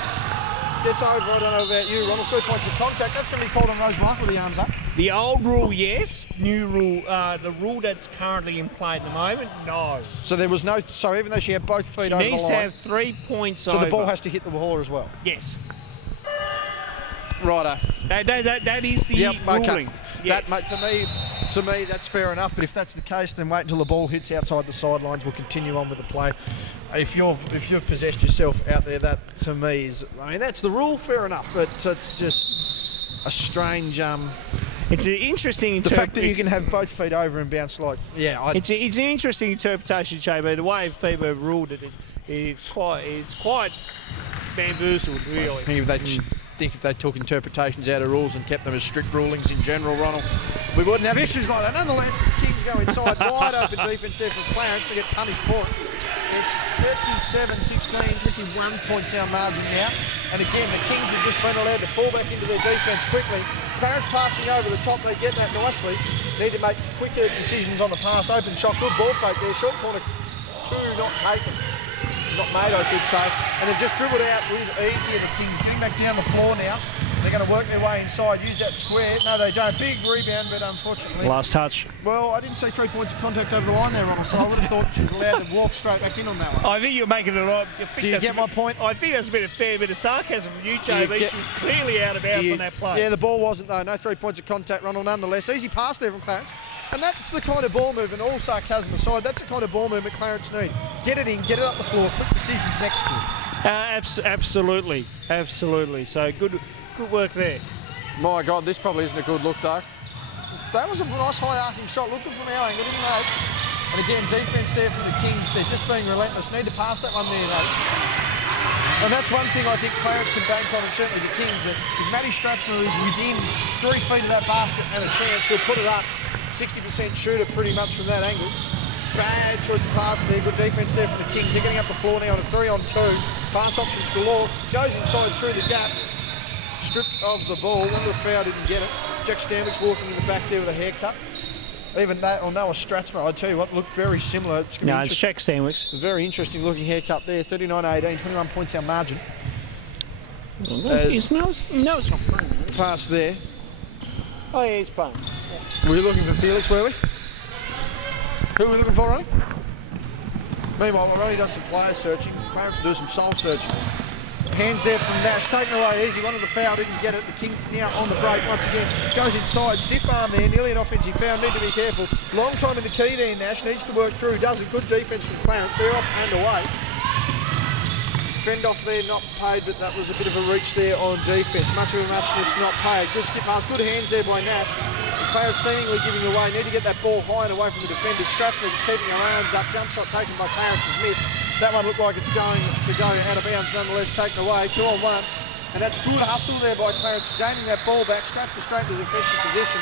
Gets over, I don't know about you, Ronald. 3 points of contact. That's going to be called on Rose Michael with the arms up. The old rule, yes. New rule, the rule that's currently in play at the moment, no. So there was no, so even though she had both feet over the line. She needs to have 3 points over. So the ball has to hit the wall as well? Yes. Righto. That is the ruling. Yes. To me, that's fair enough. But if that's the case, then wait until the ball hits outside the sidelines. We'll continue on with the play. If you've possessed yourself out there, that to me is, I mean, that's the rule. Fair enough. But it's just a strange. It's an interesting. The fact that you can have both feet over and bounce like, it's an interesting interpretation, JB. The way FIBA ruled it, it's quite bamboozled, really. I think if they took interpretations out of rules and kept them as strict rulings in general, Ronald, we wouldn't have issues like that. Nonetheless, the Kings go inside, wide open defence there from Clarence to get punished for it. It's 37-16, 21 points our margin now. And again, the Kings have just been allowed to fall back into their defence quickly. Clarence passing over the top, they get that nicely. Need to make quicker decisions on the pass. Open shot, good ball fake there. Short corner, 2 not taken. Not made, I should say. And they've just dribbled out with ease here, the Kings. Getting back down the floor now. They're going to work their way inside, use that square. No, they don't. Big rebound, but unfortunately... Last touch. Well, I didn't see 3 points of contact over the line there, Ronald, so I would have thought she was allowed to walk straight back in on that one. I think you're making it right. Do you get my point? I think that's a fair bit of sarcasm from you, JB. She was clearly out of bounds on that play. Yeah, the ball wasn't, though. No 3 points of contact, Ronald, nonetheless. Easy pass there from Clarence. And that's the kind of ball movement, all sarcasm aside, that's the kind of ball movement Clarence need. Get it in, get it up the floor, quick decisions, execute. Absolutely. So good work there. My God, this probably isn't a good look, though. That was a nice high arcing shot, looking from our angle, didn't know. And again, defence there from the Kings, they're just being relentless. Need to pass that one there, though. And that's one thing I think Clarence can bank on, and certainly the Kings, that if Maddie Stratzmer is within 3 feet of that basket and a chance, she'll put it up. 60% shooter pretty much from that angle. Bad choice of pass there, good defence there from the Kings. They're getting up the floor now on a 3-on-2. Pass options galore, goes inside through the gap. Stripped of the ball, one of the foul didn't get it. Jack Stanwick's walking in the back there with a haircut. Even that, or Noah Stratzmer, I tell you what, looked very similar. It's Jack Stanwick's. Very interesting looking haircut there, 39-18, 21 points our margin. It's not playing. Pass there. Oh yeah, he's playing. Were you looking for Felix, were we? Who were we looking for, Ronnie? Meanwhile, Ronnie does some player searching. Clarence will do some soul searching. Hands there from Nash, taken away easy. One of the foul didn't get it. The Kings now on the break once again. Goes inside, stiff arm there, nearly an offensive foul. Need to be careful. Long time in the key there, Nash needs to work through. Does a good defence from Clarence. They're off and away. Fend off there, not paid, but that was a bit of a reach there on defence. Much of a muchness, not paid. Good skip pass, good hands there by Nash. And Clarence seemingly giving away. Need to get that ball high and away from the defenders. Stratzman just keeping her arms up. Jump shot taken by Clarence is missed. That one looked like it's going to go out of bounds, nonetheless taken away. 2-on-1. And that's good hustle there by Clarence, gaining that ball back. Stratzman straight to the defensive position.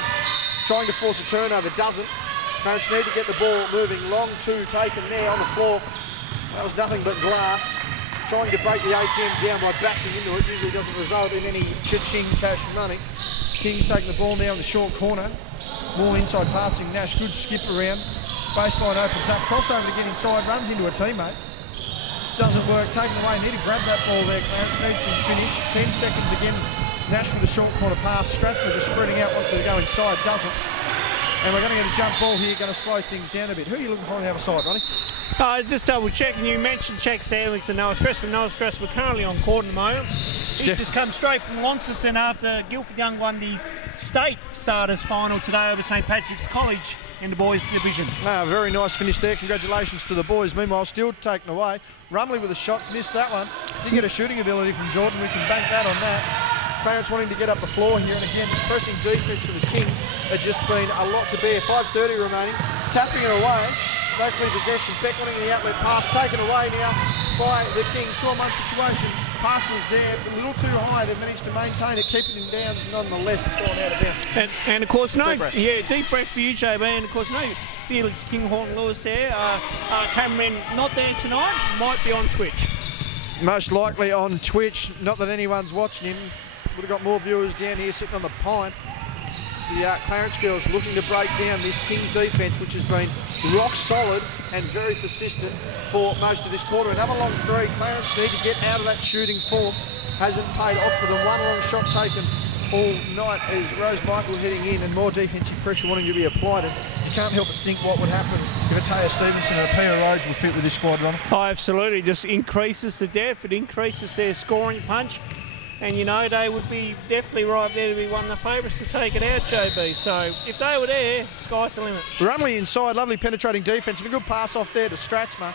Trying to force a turnover, doesn't. Clarence need to get the ball moving. Long two taken there on the floor. That was nothing but glass. Trying to break the ATM down by bashing into it. Usually doesn't result in any cha-ching cash money. Kings taking the ball now in the short corner. More inside passing. Nash, good skip around. Baseline opens up. Crossover to get inside. Runs into a teammate. Doesn't work. Taken away. Need to grab that ball there. Clarence needs his finish. 10 seconds again. Nash with a short corner pass. Stratzman just spreading out, wanting to go inside. Doesn't. And we're going to get a jump ball here. Going to slow things down a bit. Who are you looking for on the other side, Ronnie? Just double checking. You mentioned Jack Stanwick and Noah Stratzman. Noah Stratzman currently on court at the moment. He's just come straight from Launceston after Guildford Young won the state starters final today over St Patrick's College in the boys division. Very nice finish there. Congratulations to the boys. Meanwhile, still taken away. Rumley with the shots, missed that one. Did get a shooting ability from Jordan. We can bank that on that. Clarence wanting to get up the floor here, and again, this pressing defence for the Kings has just been a lot to bear. 5:30 remaining. Tapping it away. Locally possession. Beck wanting the outlet pass. Taken away now by the Kings. 2-on-1 situation. Pass was there, but a little too high. They've managed to maintain it, keep it in bounds. Nonetheless, it's gone out of bounds. And of course, deep breath for you, JB. And of course, Felix Kinghorn Lewis there. Cameraman not there tonight. Might be on Twitch. Most likely on Twitch. Not that anyone's watching him. Would have got more viewers down here sitting on the pine. The Clarence girls looking to break down this Kings defence, which has been rock solid and very persistent for most of this quarter. Another long three. Clarence need to get out of that shooting form. Hasn't paid off for them. One long shot taken all night as Rose Michael heading in, and more defensive pressure wanting to be applied. And you can't help but think what would happen if a Taya Stevenson and a Pia Rhodes would fit with this squad, Ron. Oh, absolutely. Just increases the depth. It increases their scoring punch. And, they would be definitely right there to be one of the favourites to take it out, JB. So, if they were there, sky's the limit. Rumley inside, lovely penetrating defence, and a good pass off there to Stratzmer.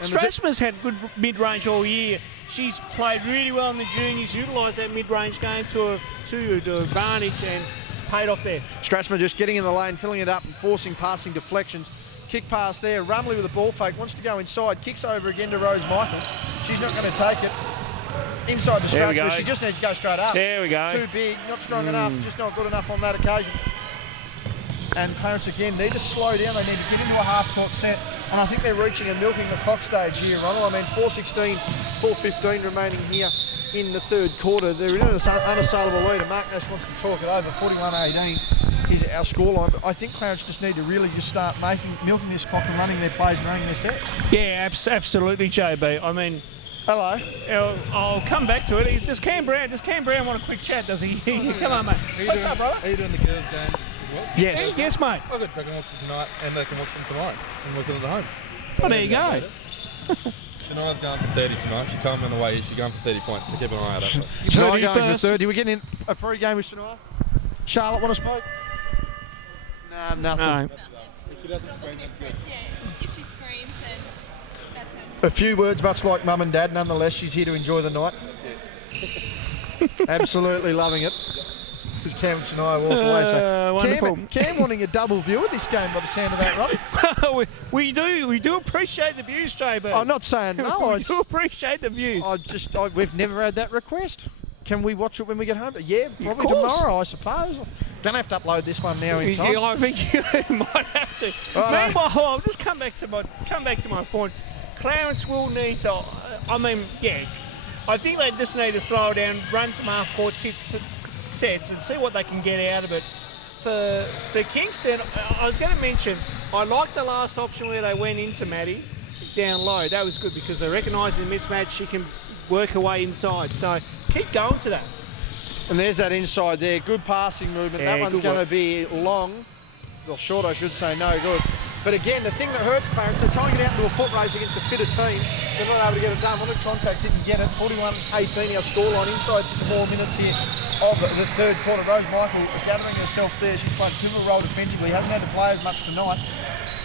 Stratzmer's had good mid-range all year. She's played really well in the juniors, utilised that mid-range game to advantage, and it's paid off there. Stratzmer just getting in the lane, filling it up and forcing passing deflections. Kick pass there. Rumley with a ball fake, wants to go inside, kicks over again to Rose Michael. She's not going to take it. Inside the Stratzman, she just needs to go straight up. There we go. Too big, not strong enough, just not good enough on that occasion. And Clarence again need to slow down. They need to get into a half-court set. And I think they're reaching a milking the clock stage here, Ronald. 4:16, 4:15 remaining here in the third quarter. They're in an unassailable lead. Mark Nash wants to talk it over. 41-18 is our scoreline. But I think Clarence just need to really just start milking this clock and running their plays and running their sets. Yeah, absolutely, JB. Hello. I'll come back to it. Does Cam Brown want a quick chat, does he? Come on, mate. What's up, brother? Are you doing the girls' game as well? Yes. Yes, mate. I've got to watch them tonight, and they can watch them tonight and watch them at home. Well, there you go. Shania's going for 30 tonight. She told me on the way she's going for 30 points, so keep an eye out for it. Shania going for 30. We're getting a pre-game with Shania. Charlotte, want to speak? Nah, nothing. No. If she doesn't scream, that's good. If she screams, then that's her. A few words, much like Mum and Dad. Nonetheless, she's here to enjoy the night. Absolutely loving it. Because Cam and Shania walk away. So wonderful. Cam wanting a double view of this game by the sound of that, right? we do appreciate the views, Jay, but I'm not saying no. we do appreciate the views. We've never had that request. Can we watch it when we get home? Yeah, probably course. tomorrow, I suppose. Don't have to upload this one now in time. Yeah, I think you might have to. Right. Meanwhile, I'll just come back to my point. Clarence will need to. I think they just need to slow down, run some half-court sets, and see what they can get out of it. For Kingston, I was going to mention, I liked the last option where they went into Maddie down low. That was good because they recognised the mismatch. She can work her way inside. So keep going to that. And there's that inside there. Good passing movement. Yeah, that one's good going to work. be long. Well, short, I should say. No good. But again, the thing that hurts Clarence, they're trying to get out into a foot race against a fitter team. They're not able to get it done. Wanted contact, didn't get it. 41-18 our scoreline inside 4 minutes here of the third quarter. Rose Michael gathering herself there. She's played a pivotal role defensively. Hasn't had to play as much tonight.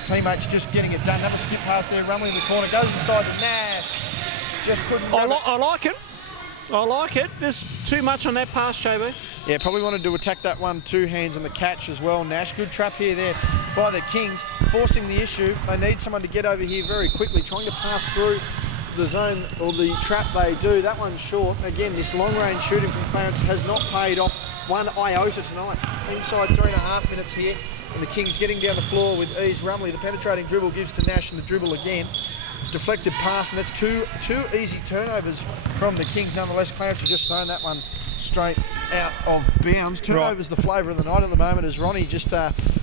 Teammates just getting it done. Another skip pass there. Rumley in the corner. Goes inside to Nash. Just couldn't grab it. I like it. I like it. There's too much on that pass, JB. Yeah, probably wanted to attack that one, 2 hands on the catch as well. Nash, good trap here there by the Kings, forcing the issue. They need someone to get over here very quickly, trying to pass through the zone or the trap they do. That one's short. Again, this long-range shooting from Clarence has not paid off one iota tonight. Inside 3.5 minutes here, and the Kings getting down the floor with ease. Rumley, the penetrating dribble gives to Nash, and the dribble again. Deflected pass, and that's two easy turnovers from the Kings. Nonetheless, Clarence has just thrown that one straight out of bounds. Turnovers the flavour of the night at the moment as Ronnie just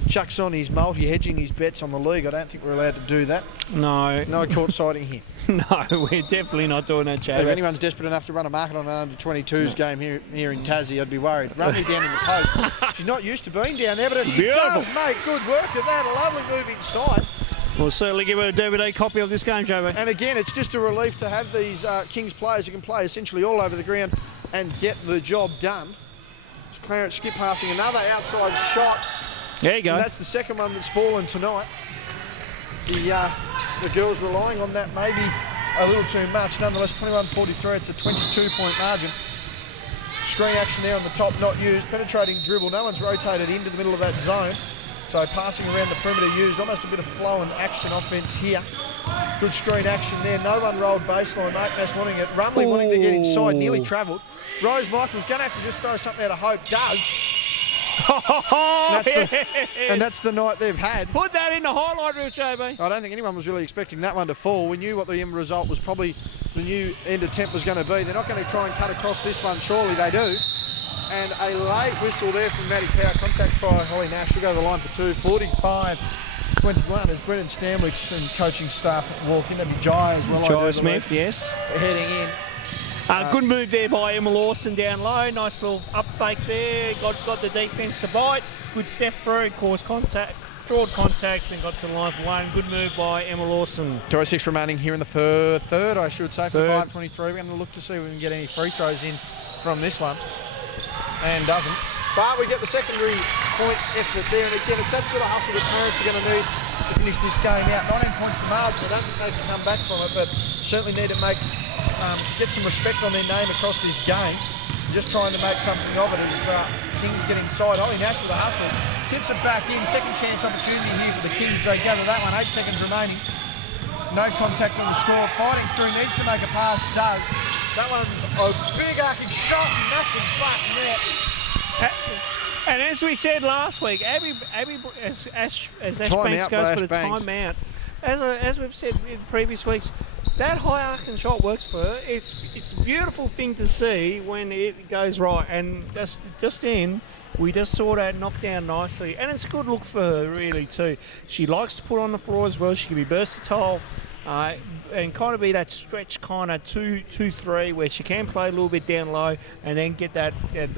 chucks on his multi-hedging his bets on the league. I don't think we're allowed to do that. No. No court siding here. No, we're definitely not doing that, Jay. If anyone's desperate enough to run a market on an under-22's game here in Tassie, I'd be worried. Rumley down in the post. She's not used to being down there, but she does make good work of that. A lovely move inside. We'll certainly give her a DVD copy of this game, JB. And again, it's just a relief to have these Kings players who can play essentially all over the ground and get the job done. It's Clarence skip passing another outside shot. There you go. And that's the second one that's fallen tonight. The girls relying on that maybe a little too much. Nonetheless, 21-43, it's a 22-point margin. Screen action there on the top, not used. Penetrating dribble, no one's rotated into the middle of that zone. So passing around the perimeter used, almost a bit of flow and action offence here. Good screen action there, no one rolled baseline. Maitmas wanting it, Rumley wanting to get inside, nearly travelled. Rose Michael's going to have to just throw something out of hope, does. And that's the night they've had. Put that in the highlight reel, JB. I don't think anyone was really expecting that one to fall. We knew what the end result was probably the new end attempt was going to be. They're not going to try and cut across this one, surely they do. And a late whistle there from Maddie Power. Contact by Holly Nash. She'll go to the line for 2. 45-21 as Brendan Stanwicks and coaching staff walk in. That'd be Jai as well. Jai Smith, yes. Heading in. Good move there by Emma Lawson down low. Nice little up fake there. Got the defence to bite. Good step through, caused contact. Drawed contact and got to the line for 1. Good move by Emma Lawson. 2:06 remaining here in the third, I should say, for Third. 5:23. We're going to look to see if we can get any free throws in from this one. And doesn't. But we get the secondary point effort there. And again, it's that sort of hustle that Clarence are going to need to finish this game out. 19 points to margin. I don't think they can come back from it, but certainly need to get some respect on their name across this game. Just trying to make something of it as Kings get inside. Holly Nash with a hustle. Tips it back in. Second chance opportunity here for the Kings as they gather that one. 8 seconds remaining. No contact on the score. Fighting through. Needs to make a pass. Does. That one's a big arcing shot and nothing but net. And as we said last week, Abby as Ash Banks goes for the timeout. As we've said in previous weeks, that high arcing shot works for her. It's a beautiful thing to see when it goes right. And just in, we just saw that knock down nicely. And it's a good look for her, really, too. She likes to put on the floor as well. She can be versatile and kind of be that stretch kind of 2-3 where she can play a little bit down low and then get that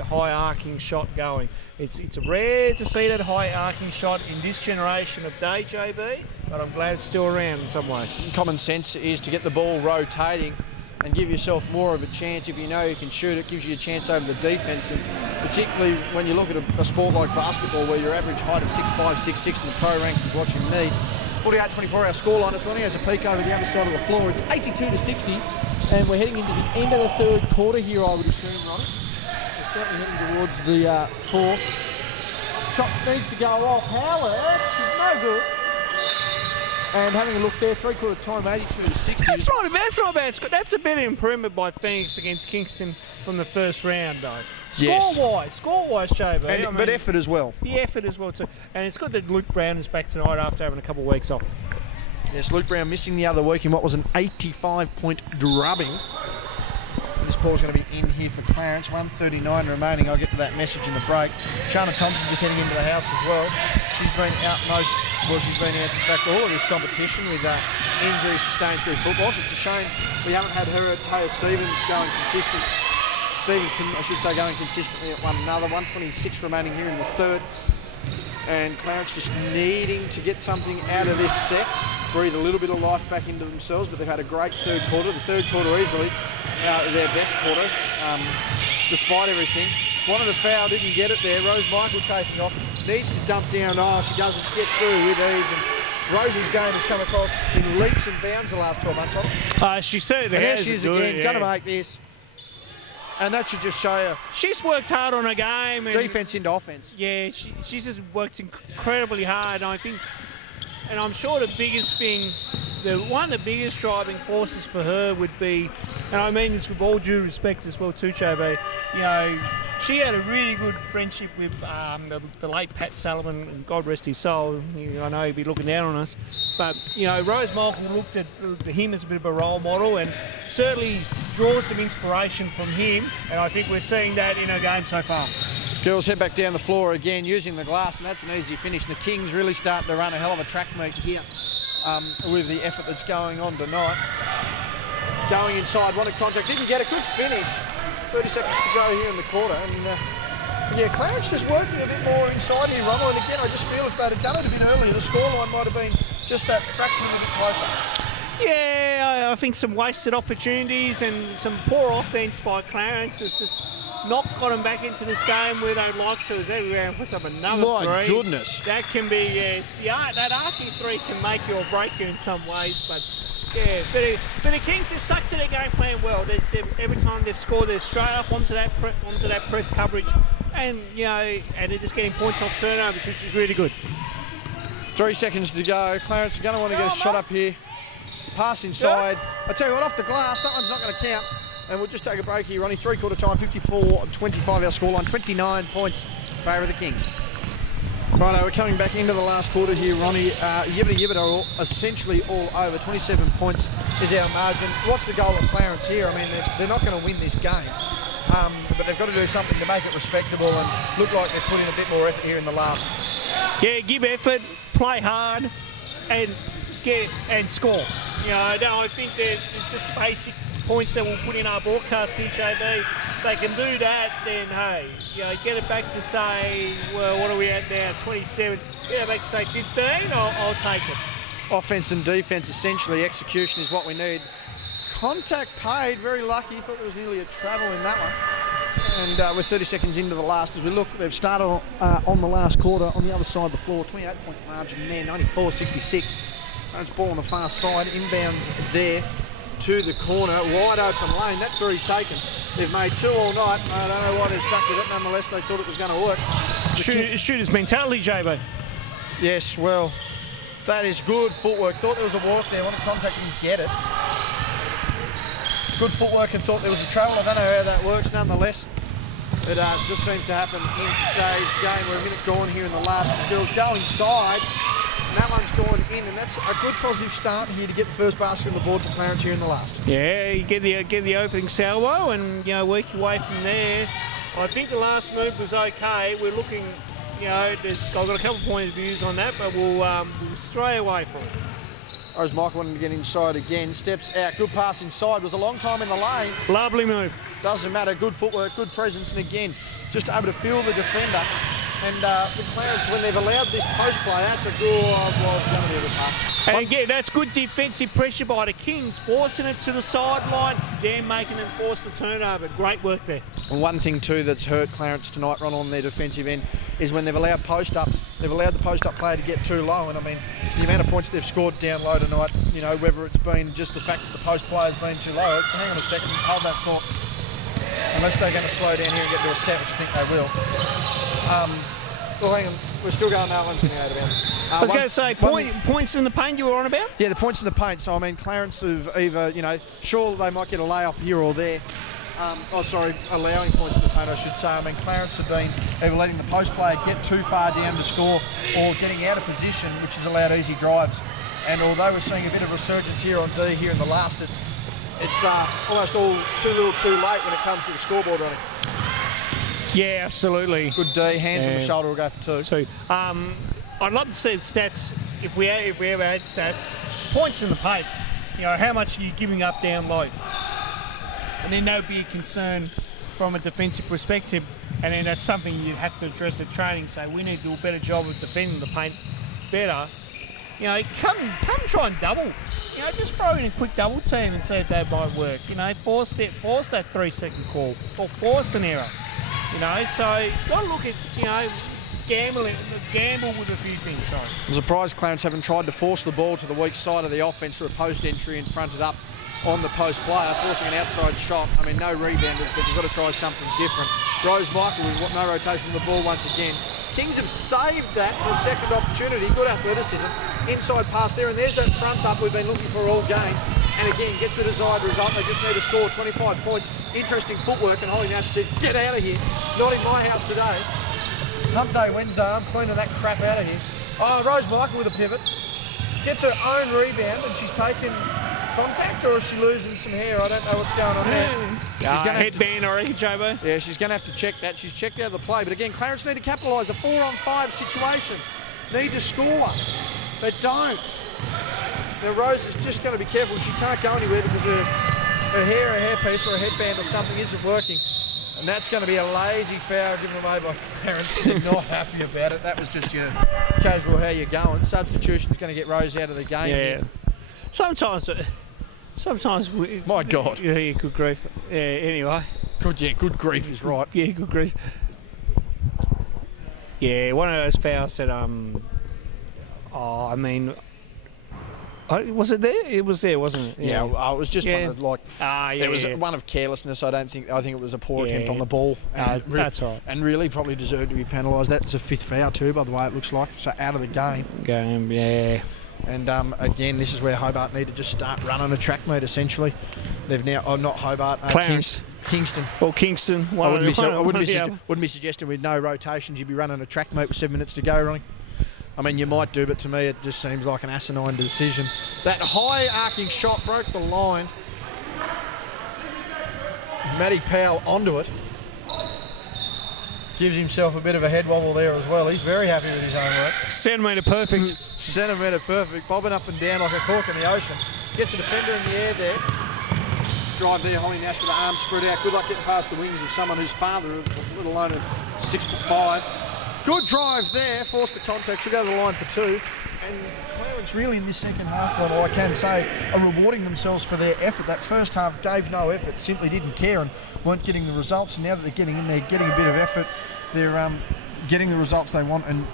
high arcing shot going. It's rare to see that high arcing shot in this generation of day, JB, but I'm glad it's still around in some ways. Common sense is to get the ball rotating and give yourself more of a chance. If you know you can shoot, it gives you a chance over the defence, and particularly when you look at a sport like basketball where your average height of 6'5", 6'6" in the pro ranks is what you need. 48-24 our scoreline. As Ronnie has a peek over the other side of the floor, it's 82-60, and we're heading into the end of the third quarter here, I would assume, Ronnie. We're certainly heading towards the fourth. Shot needs to go off. Howard, no good. And having a look there, three-quarter time, 82-60. That's not bad. That's a bit of improvement by Phoenix against Kingston from the first round, though. Score-wise, JB. But effort as well. The effort as well, too. And it's good that Luke Brown is back tonight after having a couple of weeks off. Yes, Luke Brown missing the other week in what was an 85-point drubbing. This ball's going to be in here for Clarence. 1:39 remaining. I'll get to that message in the break. Shana Thompson just heading into the house as well. She's been out she's been out, in fact, all of this competition with injuries sustained through football. So it's a shame we haven't had her. Taya Stevenson, I should say, going consistently at one another. 1:26 remaining here in the third. And Clarence just needing to get something out of this set, breathe a little bit of life back into themselves, but they've had a great third quarter. The third quarter easily their best quarter, despite everything. Wanted a foul, didn't get it there. Rose Michael taking off, needs to dump down. She doesn't, gets through with ease. And Rose's game has come across in leaps and bounds the last 12 months. She certainly and has. And there she is again, going to make this. And that should just show you. She's worked hard on her game. And defence into offence. Yeah, she's just worked incredibly hard. And I'm sure the biggest thing, one of the biggest driving forces for her would be, and I mean this with all due respect as well too, JB, she had a really good friendship with the late Pat Sullivan, and God rest his soul. I know he'd be looking down on us. But, Rose Michael looked at him as a bit of a role model and certainly draws some inspiration from him. And I think we're seeing that in her game so far. Girls head back down the floor again using the glass, and that's an easy finish. The Kings really starting to run a hell of a track meet here with the effort that's going on tonight. Going inside, wanted contact, didn't get a good finish. 30 seconds to go here in the quarter. And Clarence just working a bit more inside here, Ronald. And again, I just feel if they'd have done it a bit earlier, the scoreline might have been just that fraction of a bit closer. Yeah, I think some wasted opportunities and some poor offence by Clarence has just not got them back into this game where they'd like to. As every round puts up another three. My goodness. That can be, that arcing three can make you or break you in some ways, but yeah, for the Kings, they've stuck to their game plan well. Every time they've scored, they're straight up onto that press coverage, and and they're just getting points off turnovers, which is really good. 3 seconds to go. Clarence are going to want to get a shot up here. Pass inside. I tell you what, off the glass, that one's not going to count. And we'll just take a break here, Ronnie. Three-quarter time, 54-25 our scoreline, 29 points in favour of the Kings. Righto, we're coming back into the last quarter here, Ronnie. Yibbity are essentially all over. 27 points is our margin. What's the goal of Clarence here? I mean, they're not going to win this game, but they've got to do something to make it respectable and look like they're putting a bit more effort here in the last. Yeah, give effort, play hard, and score. I think they're just basic points that we'll put in our broadcast here, JB. If they can do that, then hey, get it back to say, well, what are we at now? 27. Get it back to say 15. I'll take it. Offense and defense, essentially, execution is what we need. Contact paid, very lucky. Thought there was nearly a travel in that one. And we're 30 seconds into the last as we look. They've started on the last quarter on the other side of the floor. 28-point margin there, 94-66. It's ball on the far side, inbounds there to the corner, wide open lane. That three's taken. They've made two all night. I don't know why they're stuck with it. Nonetheless, they thought it was going to work. Shooter's mentality, JB. Yes, well, that is good footwork. Thought there was a walk there. Wanted contact, didn't get it. Good footwork and thought there was a travel. I don't know how that works. Nonetheless, it just seems to happen in today's game. We're a minute gone here in the last. The girls go inside. And that one's gone in, and that's a good positive start here to get the first basket on the board for Clarence here in the last. Yeah, you get the opening salvo and work your way from there. I think the last move was okay. We're looking, I've got a couple of point of views on that, but we'll stray away from it. Rose Michael wanting to get inside again. Steps out. Good pass inside. Was a long time in the lane. Lovely move. Doesn't matter. Good footwork, good presence. And again, just able to feel the defender. And the Clarence, when they've allowed this post play, that's a good, was going to be a good pass. And again, that's good defensive pressure by the Kings, forcing it to the sideline, then making them force the turnover. Great work there. And one thing too that's hurt Clarence tonight, Ron, on their defensive end, is when they've allowed post-ups, they've allowed the post-up player to get too low. And I mean, the amount of points they've scored down low tonight, you know, whether it's been just the fact that the post player's been too low. Hang on a second, hold that thought. Unless they're going to slow down here and get to a set, which I think they will. Well, hang on, we're still going, no one's going to go out of bounds. I was going to say, points in the paint you were on about? Yeah, the points in the paint. So, I mean, Clarence have either, you know, sure they might get a layup here or there. Allowing points in the paint, I should say. I mean, Clarence have been either letting the post player get too far down to score or getting out of position, which has allowed easy drives. And although we're seeing a bit of resurgence here on D here in the last, it's almost all too little too late when it comes to the scoreboard running. Yeah, absolutely. Good D, hands on the shoulder will go for two. So, I'd love to see the stats, if we ever had stats, points in the paint. You know, how much are you giving up down low? And then that would be a concern from a defensive perspective, and then that's something you'd have to address at training. So we need to do a better job of defending the paint better. You know, come try and double. You know, just throw in a quick double team and see if that might work. You know, force that 3-second call or force an error. You know, so got to look at, you know, gamble with a few things. Sorry. I'm surprised Clarence haven't tried to force the ball to the weak side of the offense through a post entry and fronted up on the post player, forcing an outside shot. I mean, no rebounders, but you've got to try something different. Rose Michael with no rotation of the ball once again. Kings have saved that for a second opportunity. Good athleticism. Inside pass there, and there's that front up we've been looking for all game. And again, gets the desired result. They just need to score 25 points. Interesting footwork, and Holly Nash said, get out of here. Not in my house today. Hump Day Wednesday, I'm cleaning that crap out of here. Oh, Rose Michael with a pivot. Gets her own rebound, and she's taken contact, or is she losing some hair? I don't know what's going on there. She's going to headband, I reckon, Jobo. Yeah, she's going to have to check that. She's checked out of the play. But again, Clarence need to capitalise. A 4-on-5 situation. Need to score. They don't. Now, Rose is just going to be careful. She can't go anywhere because her hair, a hairpiece or a headband or something isn't working. And that's going to be a lazy foul given away by Clarence. They're not happy about it. That was just your casual how you going. Substitution's going to get Rose out of the game here. Sometimes we... My God. Yeah, good grief. Yeah, anyway. Good grief is right. Yeah, good grief. Yeah, one of those fouls that, was it there? It was there, wasn't it? Yeah, it was just one of it was one of carelessness. I think it was a poor attempt on the ball. And that's right. And really probably deserved to be penalised. That's a fifth foul too, by the way, it looks like. So out of the game. Yeah. And again, this is where Hobart need to just start running a track meet, essentially. They've now, not Hobart, Clarence. Kingston. Well, Kingston. I wouldn't be suggesting with no rotations you'd be running a track meet with 7 minutes to go, Ronnie. I mean, you might do, but to me it just seems like an asinine decision. That high arcing shot broke the line. Matty Powell onto it. Gives himself a bit of a head wobble there as well. He's very happy with his own work. Centimetre perfect. Centimetre perfect. Bobbing up and down like a cork in the ocean. Gets a defender in the air there. Drive there, Holly Nash with the arms spread out. Good luck getting past the wings of someone whose father, let alone at 6'5". Good drive there. Forced the contact. Should go to the line for two. And Clarence really in this second half, I can say, are rewarding themselves for their effort. That first half gave no effort, simply didn't care and weren't getting the results. And now that they're getting in there, getting a bit of effort, they're getting the results they want and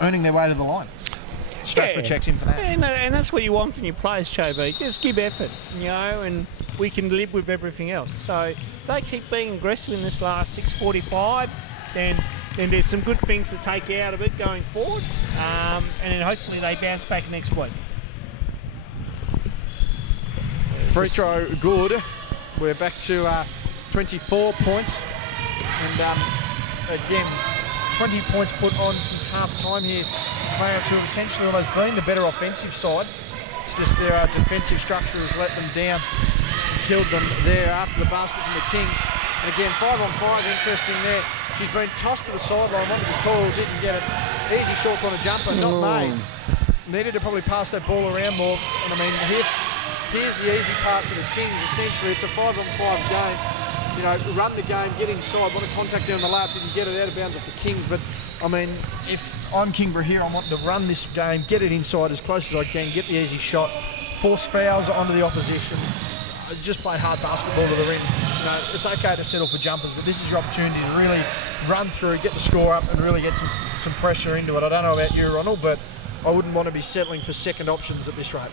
earning their way to the line. Stratford checks in for that. And that's what you want from your players, Chobo. Just give effort, and we can live with everything else. So if they keep being aggressive in this last 6:45, then there's some good things to take out of it going forward, and then hopefully they bounce back next week. Free throw good. We're back to 24 points, and again 20 points put on since half time here. Clarence, who have essentially almost been the better offensive side. It's just their defensive structure has let them down and killed them there after the basket from the Kings. And again, 5-on-5, interesting there. She's been tossed to the sideline, wanted to call, didn't get it. Easy short corner jumper, not made. needed to probably pass that ball around more. And I mean, here's the easy part for the Kings. Essentially, it's a 5-on-5 game. You know, run the game, get inside, want to contact down the laps, and get it out of bounds off the Kings. But I mean, if I'm Kingborough here, I want to run this game, get it inside as close as I can, get the easy shot, force fouls onto the opposition, just play hard basketball to the rim. You know, it's okay to settle for jumpers, but this is your opportunity to really run through, get the score up, and really get some pressure into it. I don't know about you, Ronald, but I wouldn't want to be settling for second options at this rate.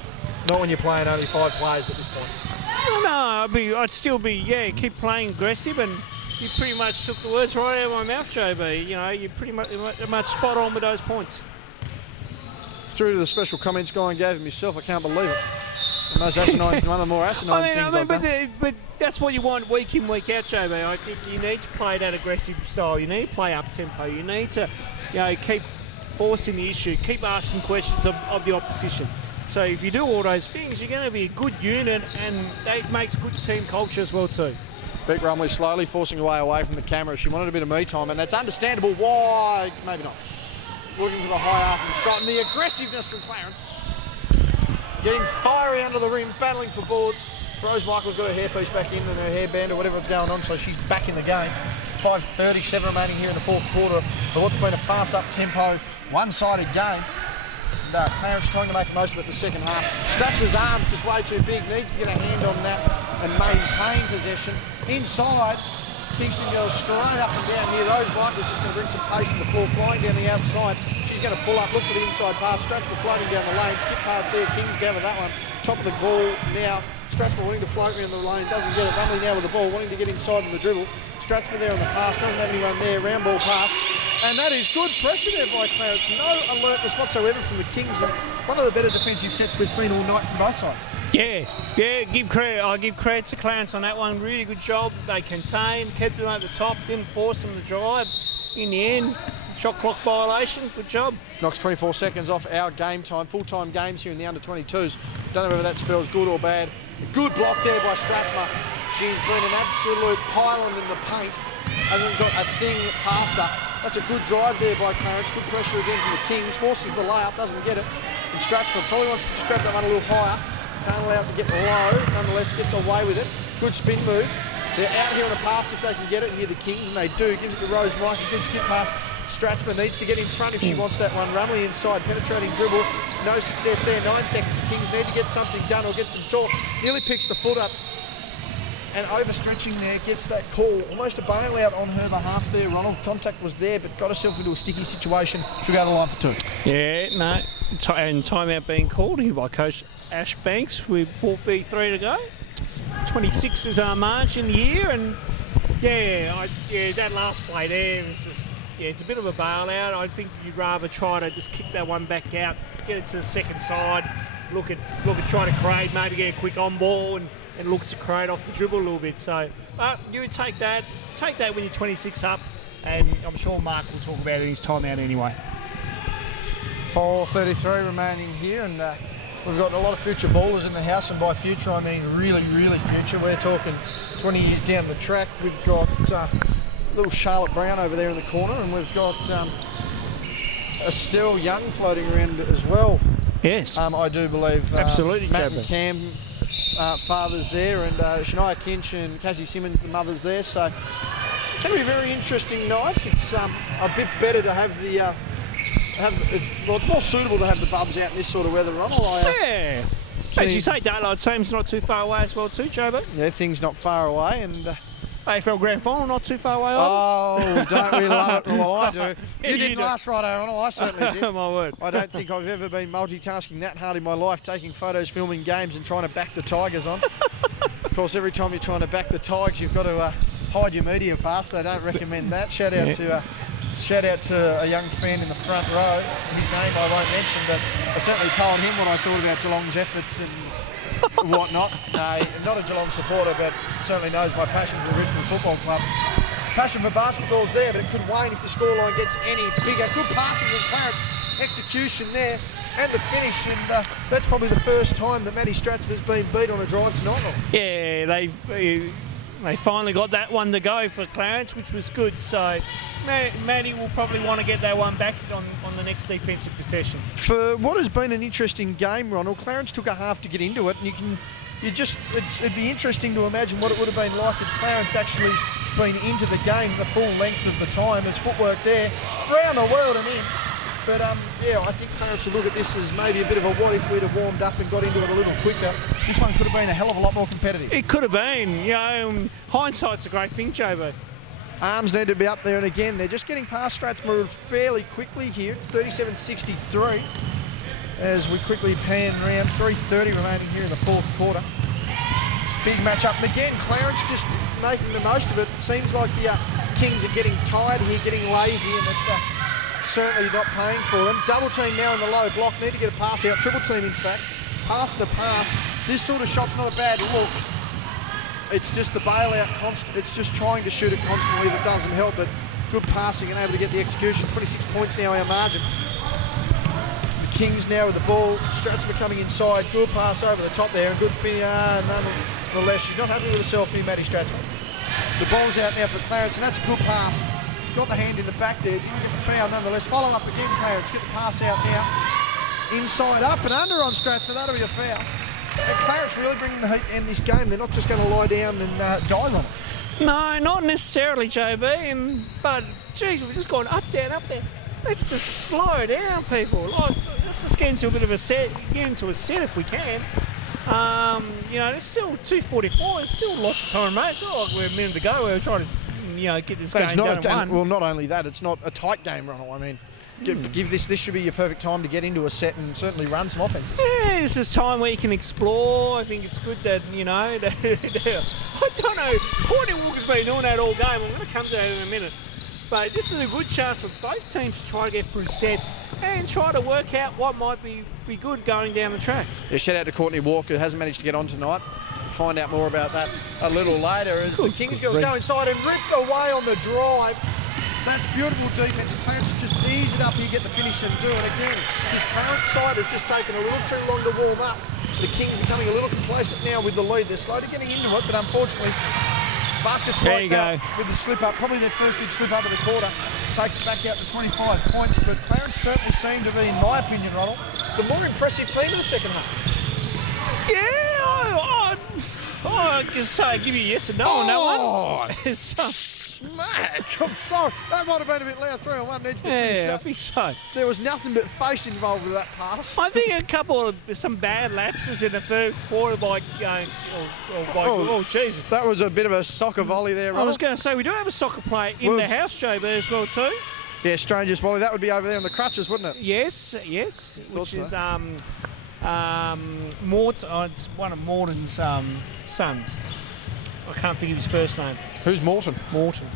Not when you're playing only 5 players at this point. No, I'd still be, keep playing aggressive, and you pretty much took the words right out of my mouth, JB. You know, you pretty much spot on with those points. Through to the special comments guy and gave him himself, I can't believe it. The most asinine, one of the more asinine things I've done. But that's what you want week in, week out, JB. I think you need to play that aggressive style. You need to play up tempo. You need to, keep forcing the issue, keep asking questions of the opposition. So if you do all those things, you're going to be a good unit, and that makes good team culture as well too. Beat Rumley slowly, forcing away from the camera. She wanted a bit of me time, and that's understandable. Why? Maybe not. Looking for the high arcing shot, and the aggressiveness from Clarence. Getting fiery under the rim, battling for boards. Rose Michael's got her hairpiece back in and her hairband or whatever's going on, so she's back in the game. 5:37 remaining here in the fourth quarter of what's been a fast up-tempo, one-sided game. And Clarence trying to make the most of it in the second half. Stratsman's arms just way too big, needs to get a hand on that and maintain possession. Inside, Kingston goes straight up and down here. Rose Michael's just going to bring some pace to the floor, flying down the outside. She's going to pull up, look for the inside pass. Stratsman floating down the lane, skip past there. Kings gather that one. Top of the ball now. Stratsman wanting to float around the lane, doesn't get it. Rumley now with the ball, wanting to get inside with the dribble. Stratsman there on the pass, doesn't have anyone there. Round ball pass. And that is good pressure there by Clarence. No alertness whatsoever from the Kings. And one of the better defensive sets we've seen all night from both sides. Yeah, give credit. I give credit to Clarence on that one. Really good job. They contained, kept them at the top, didn't force them to drive. In the end, shot clock violation. Good job. Knocks 24 seconds off our game time. Full-time games here in the under-22s. Don't know whether that spells good or bad. A good block there by Stratsma. She's been an absolute pylon in the paint. Hasn't got a thing past her. That's a good drive there by Clarence. Good pressure again from the Kings. Forces the layup, doesn't get it. And Stratsma probably wants to just grab that one a little higher. Can't allow it to get low. Nonetheless, gets away with it. Good spin move. They're out here on a pass if they can get it here, the Kings, and they do. Gives it to Rose Mike. Good skip pass. Stratsma needs to get in front if she wants that one. Rumley inside, penetrating dribble. No success there. 9 seconds. The Kings need to get something done or get some talk. Nearly picks the foot up. And overstretching there, gets that call. Almost a bailout on her behalf there, Ronald. Contact was there, but got herself into a sticky situation. She'll go to the line for 2. Yeah, no. And timeout being called here by Coach Ash Banks with 4:33 to go. 26 is our margin here, and that last play there is just, it's a bit of a bailout. I think you'd rather try to just kick that one back out, get it to the second side, look at trying to create, maybe get a quick on ball and look to create off the dribble a little bit. So you would take that when you're 26 up, and I'm sure Mark will talk about it in his timeout anyway. 4:33 remaining here, and we've got a lot of future ballers in the house, and by future I mean really, really future. We're talking 20 years down the track. We've got little Charlotte Brown over there in the corner, and we've got Estelle Young floating around as well. Yes. I do believe absolutely, Matt and Cam fathers there, and Shania Kinch and Cassie Simmons, the mothers there. So it can be a very interesting night. It's a bit better to have the it's more suitable to have the bubs out in this sort of weather, Ronald. Yeah. As you say, daylight seems not too far away as well too, Jobo. Yeah, things not far away, and AFL Grand Final not too far away. Oh, don't we love it? Well, I do. You didn't last Friday, Ronald. I certainly did. My word. I don't think I've ever been multitasking that hard in my life, taking photos, filming games, and trying to back the Tigers on. Of course, every time you're trying to back the Tigers, you've got to hide your media pass. They don't recommend that. Shout out to a young fan in the front row. His name I won't mention, but I certainly told him what I thought about Geelong's efforts and whatnot. Not a Geelong supporter, but certainly knows my passion for the Richmond Football Club. Passion for basketball's there, but it could wane if the scoreline gets any bigger. Good passing from Clarence, execution there, and the finish, and that's probably the first time that Maddie Stratsman's been beat on a drive tonight. Yeah, they finally got that one to go for Clarence, which was good. So Maddie will probably want to get that one back on the next defensive possession. For what has been an interesting game, Ronald, Clarence took a half to get into it, and it'd be interesting to imagine what it would have been like if Clarence actually been into the game the full length of the time. There's footwork there, round the world and in. But yeah, I think Clarence will look at this as maybe a bit of a what if we'd have warmed up and got into it a little quicker. This one could have been a hell of a lot more competitive. It could have been. You know, hindsight's a great thing, Jobo. Arms need to be up there, and again, they're just getting past Strathmore fairly quickly here. It's 37-63 as we quickly pan around. 3:30 remaining here in the fourth quarter. Big match up, and again, Clarence just making the most of it. Seems like the Kings are getting tired here, getting lazy, and it's certainly not paying for them. Double team now in the low block, need to get a pass out. Triple team, in fact. Pass to pass. This sort of shot's not a bad look. It's just the bailout constant. It's just trying to shoot it constantly that doesn't help, but good passing and able to get the execution. 26 points now our margin. The Kings now with the ball. Stratsma coming inside. Good pass over the top there and good finish. Nonetheless, she's not happy with herself here, Maddie Stratsma. The ball's out now for Clarence, and that's a good pass. Got the hand in the back there. Didn't get the foul nonetheless. Follow up again, Clarence. Get the pass out now. Inside up and under on Stratsma. That'll be a foul. And Clarence really bringing the heat in this game. They're not just going to lie down and die on it. No, not necessarily, JB. But, geez, we're just going up, down, up, down. Let's just slow down, people. Like, let's just get into a bit of a set, if we can. You know, it's still 2:44. There's still lots of time, mate. It's not like we're a minute to go. We're trying to, get this game done. Well, not only that, it's not a tight game, Ronald. I mean, give this should be your perfect time to get into a set and certainly run some offences. Yeah, this is time where you can explore. I think it's good that, I don't know, Courtney Walker's been doing that all game. I'm going to come to that in a minute. But this is a good chance for both teams to try to get through sets and try to work out what might be good going down the track. Yeah, shout out to Courtney Walker, who hasn't managed to get on tonight. We'll find out more about that a little later as the Kings girls go inside and ripped away on the drive. That's beautiful defence, and Clarence just ease it up here, get the finish and do it again. This Clarence side has just taken a little too long to warm up. The Kings becoming a little complacent now with the lead. They're slowly getting into it, but unfortunately, baskets like that with the slip up, probably their first big slip up of the quarter, takes it back out to 25 points. But Clarence certainly seemed to be, in my opinion, Ronald, the more impressive team of the second half. Yeah, I can say give you a yes and no on that one. Smack! I'm sorry. That might have been a bit loud. 3-on-1 needs to finish Yeah, up. I think so. There was nothing but face involved with that pass. I think some bad lapses in the third quarter by Jesus. That was a bit of a soccer volley there, Ronald. I was going to say, we do have a soccer player in the house, JB, as well, too. Yeah, strangest volley. That would be over there on the crutches, wouldn't it? Yes, which is it's one of Morton's sons. I can't think of his first name. Who's Morton? Morton.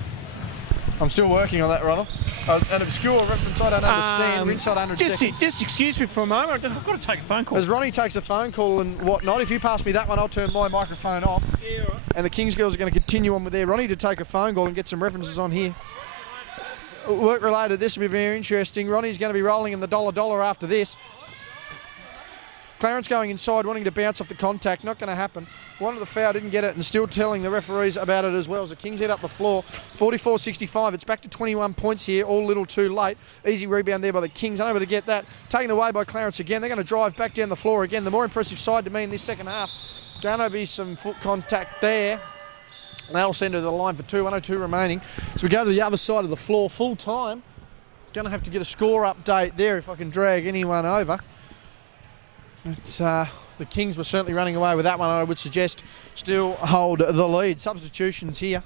I'm still working on that, Ronald. An obscure reference I don't understand. We're inside 100 seconds. Just excuse me for a moment. I've got to take a phone call. As Ronnie takes a phone call and whatnot, if you pass me that one, I'll turn my microphone off. Yeah, all right. And the Kings girls are going to continue on with their Ronnie to take a phone call and get some references on here. Work related, this will be very interesting. Ronnie's going to be rolling in the dollar after this. Clarence going inside, wanting to bounce off the contact. Not going to happen. Wanted the foul, didn't get it, and still telling the referees about it as well. As the Kings head up the floor, 44-65. It's back to 21 points here, all a little too late. Easy rebound there by the Kings, unable to get that. Taken away by Clarence again. They're going to drive back down the floor again. The more impressive side to me in this second half. Going to be some foot contact there. That'll send her to the line for 2, 102 remaining. So we go to the other side of the floor, full time. Going to have to get a score update there if I can drag anyone over. But the Kings were certainly running away with that one. I would suggest still hold the lead. Substitutions here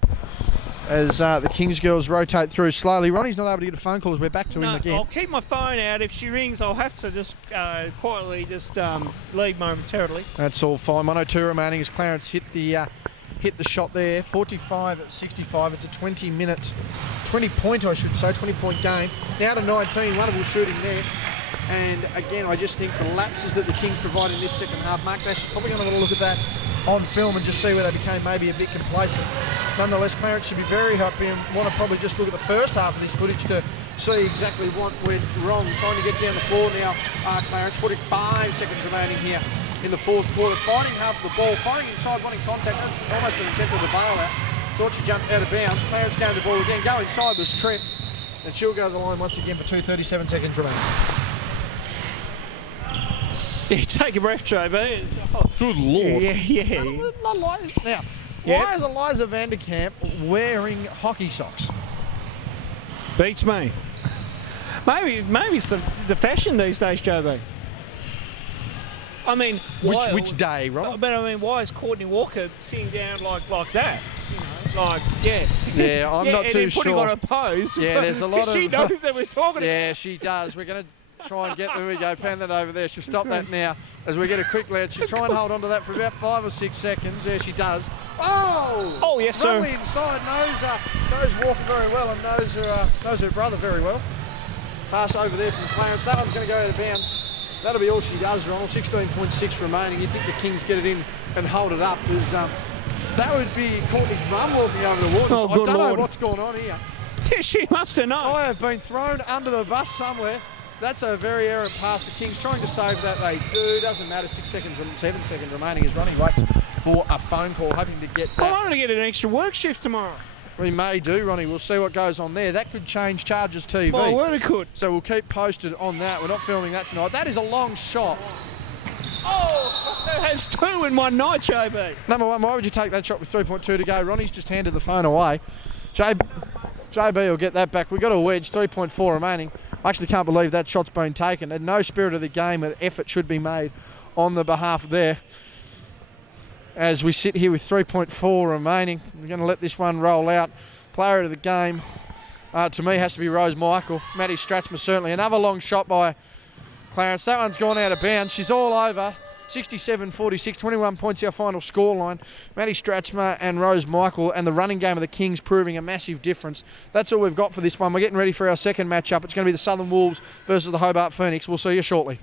as the Kings girls rotate through slowly. Ronnie's not able to get a phone call as we're back to him again. I'll keep my phone out. If she rings, I'll have to just quietly leave momentarily. That's all fine. 102 remaining as Clarence hit the shot there. 45-65. It's a 20-point, I should say, 20-point game. Now to 19. Wonderful shooting there. And again, I just think the lapses that the Kings provide in this second half, Mark Nash is probably going to want to look at that on film and just see where they became maybe a bit complacent. Nonetheless, Clarence should be very happy and want to probably just look at the first half of this footage to see exactly what went wrong. Trying to get down the floor now, Clarence. 45 seconds remaining here in the fourth quarter. Fighting half the ball, fighting inside, wanting contact. That's almost an attempt at a bailout. Thought she jumped out of bounds. Clarence gained the ball again. Go inside, was tripped. And she'll go to the line once again for 2:37 seconds remaining. Yeah, take a breath, JB. Good Lord. Yeah. Now, Yep. why is Eliza Vanderkamp wearing hockey socks? Beats me. Maybe it's the fashion these days, JB. I mean, Which day, Ronald? But I mean, why is Courtney Walker sitting down like that? You know, like, yeah. Yeah, I'm not and too then putting sure. on a pose. Yeah, there's a lot of... She knows that we're talking Yeah, she does. We're going to try and get... There we go, pan that over there. She'll stop that now as we get a quick lead. She'll try and hold on to that for about 5 or 6 seconds. There she does. Oh! Oh, yes, sir. Runway inside, knows Walker very well and knows her brother very well. Pass over there from Clarence. That one's going to go out of bounds. That'll be all she does, Ronald. 16.6 remaining. You think the Kings get it in and hold it up. That would be Courtney's mum walking over the waters. Oh, I good don't know Lord. what's going on here. Yeah, she must have known. I have been thrown under the bus somewhere. That's a very errant pass. The Kings trying to save that. They do. Doesn't matter. 7 seconds remaining as Ronnie waits for a phone call, hoping to get I that. want to get an extra work shift tomorrow. We may do, Ronnie. We'll see what goes on there. That could change Chargers TV. My word, it could. So we'll keep posted on that. We're not filming that tonight. That is a long shot. Oh, that has 2 in one night, JB. Number one, why would you take that shot with 3.2 to go? Ronnie's just handed the phone away. JB will get that back. We've got a wedge, 3.4 remaining. I actually can't believe that shot's been taken. And no spirit of the game, an effort should be made on the behalf there. As we sit here with 3.4 remaining, we're going to let this one roll out. Player of the game, to me, has to be Rose Michael. Maddie Stratzma, certainly. Another long shot by Clarence. That one's gone out of bounds. She's all over. 67-46, 21 points our final scoreline. Maddie Stratzma and Rose Michael, and the running game of the Kings proving a massive difference. That's all we've got for this one. We're getting ready for our second matchup. It's going to be the Southern Wolves versus the Hobart Phoenix. We'll see you shortly.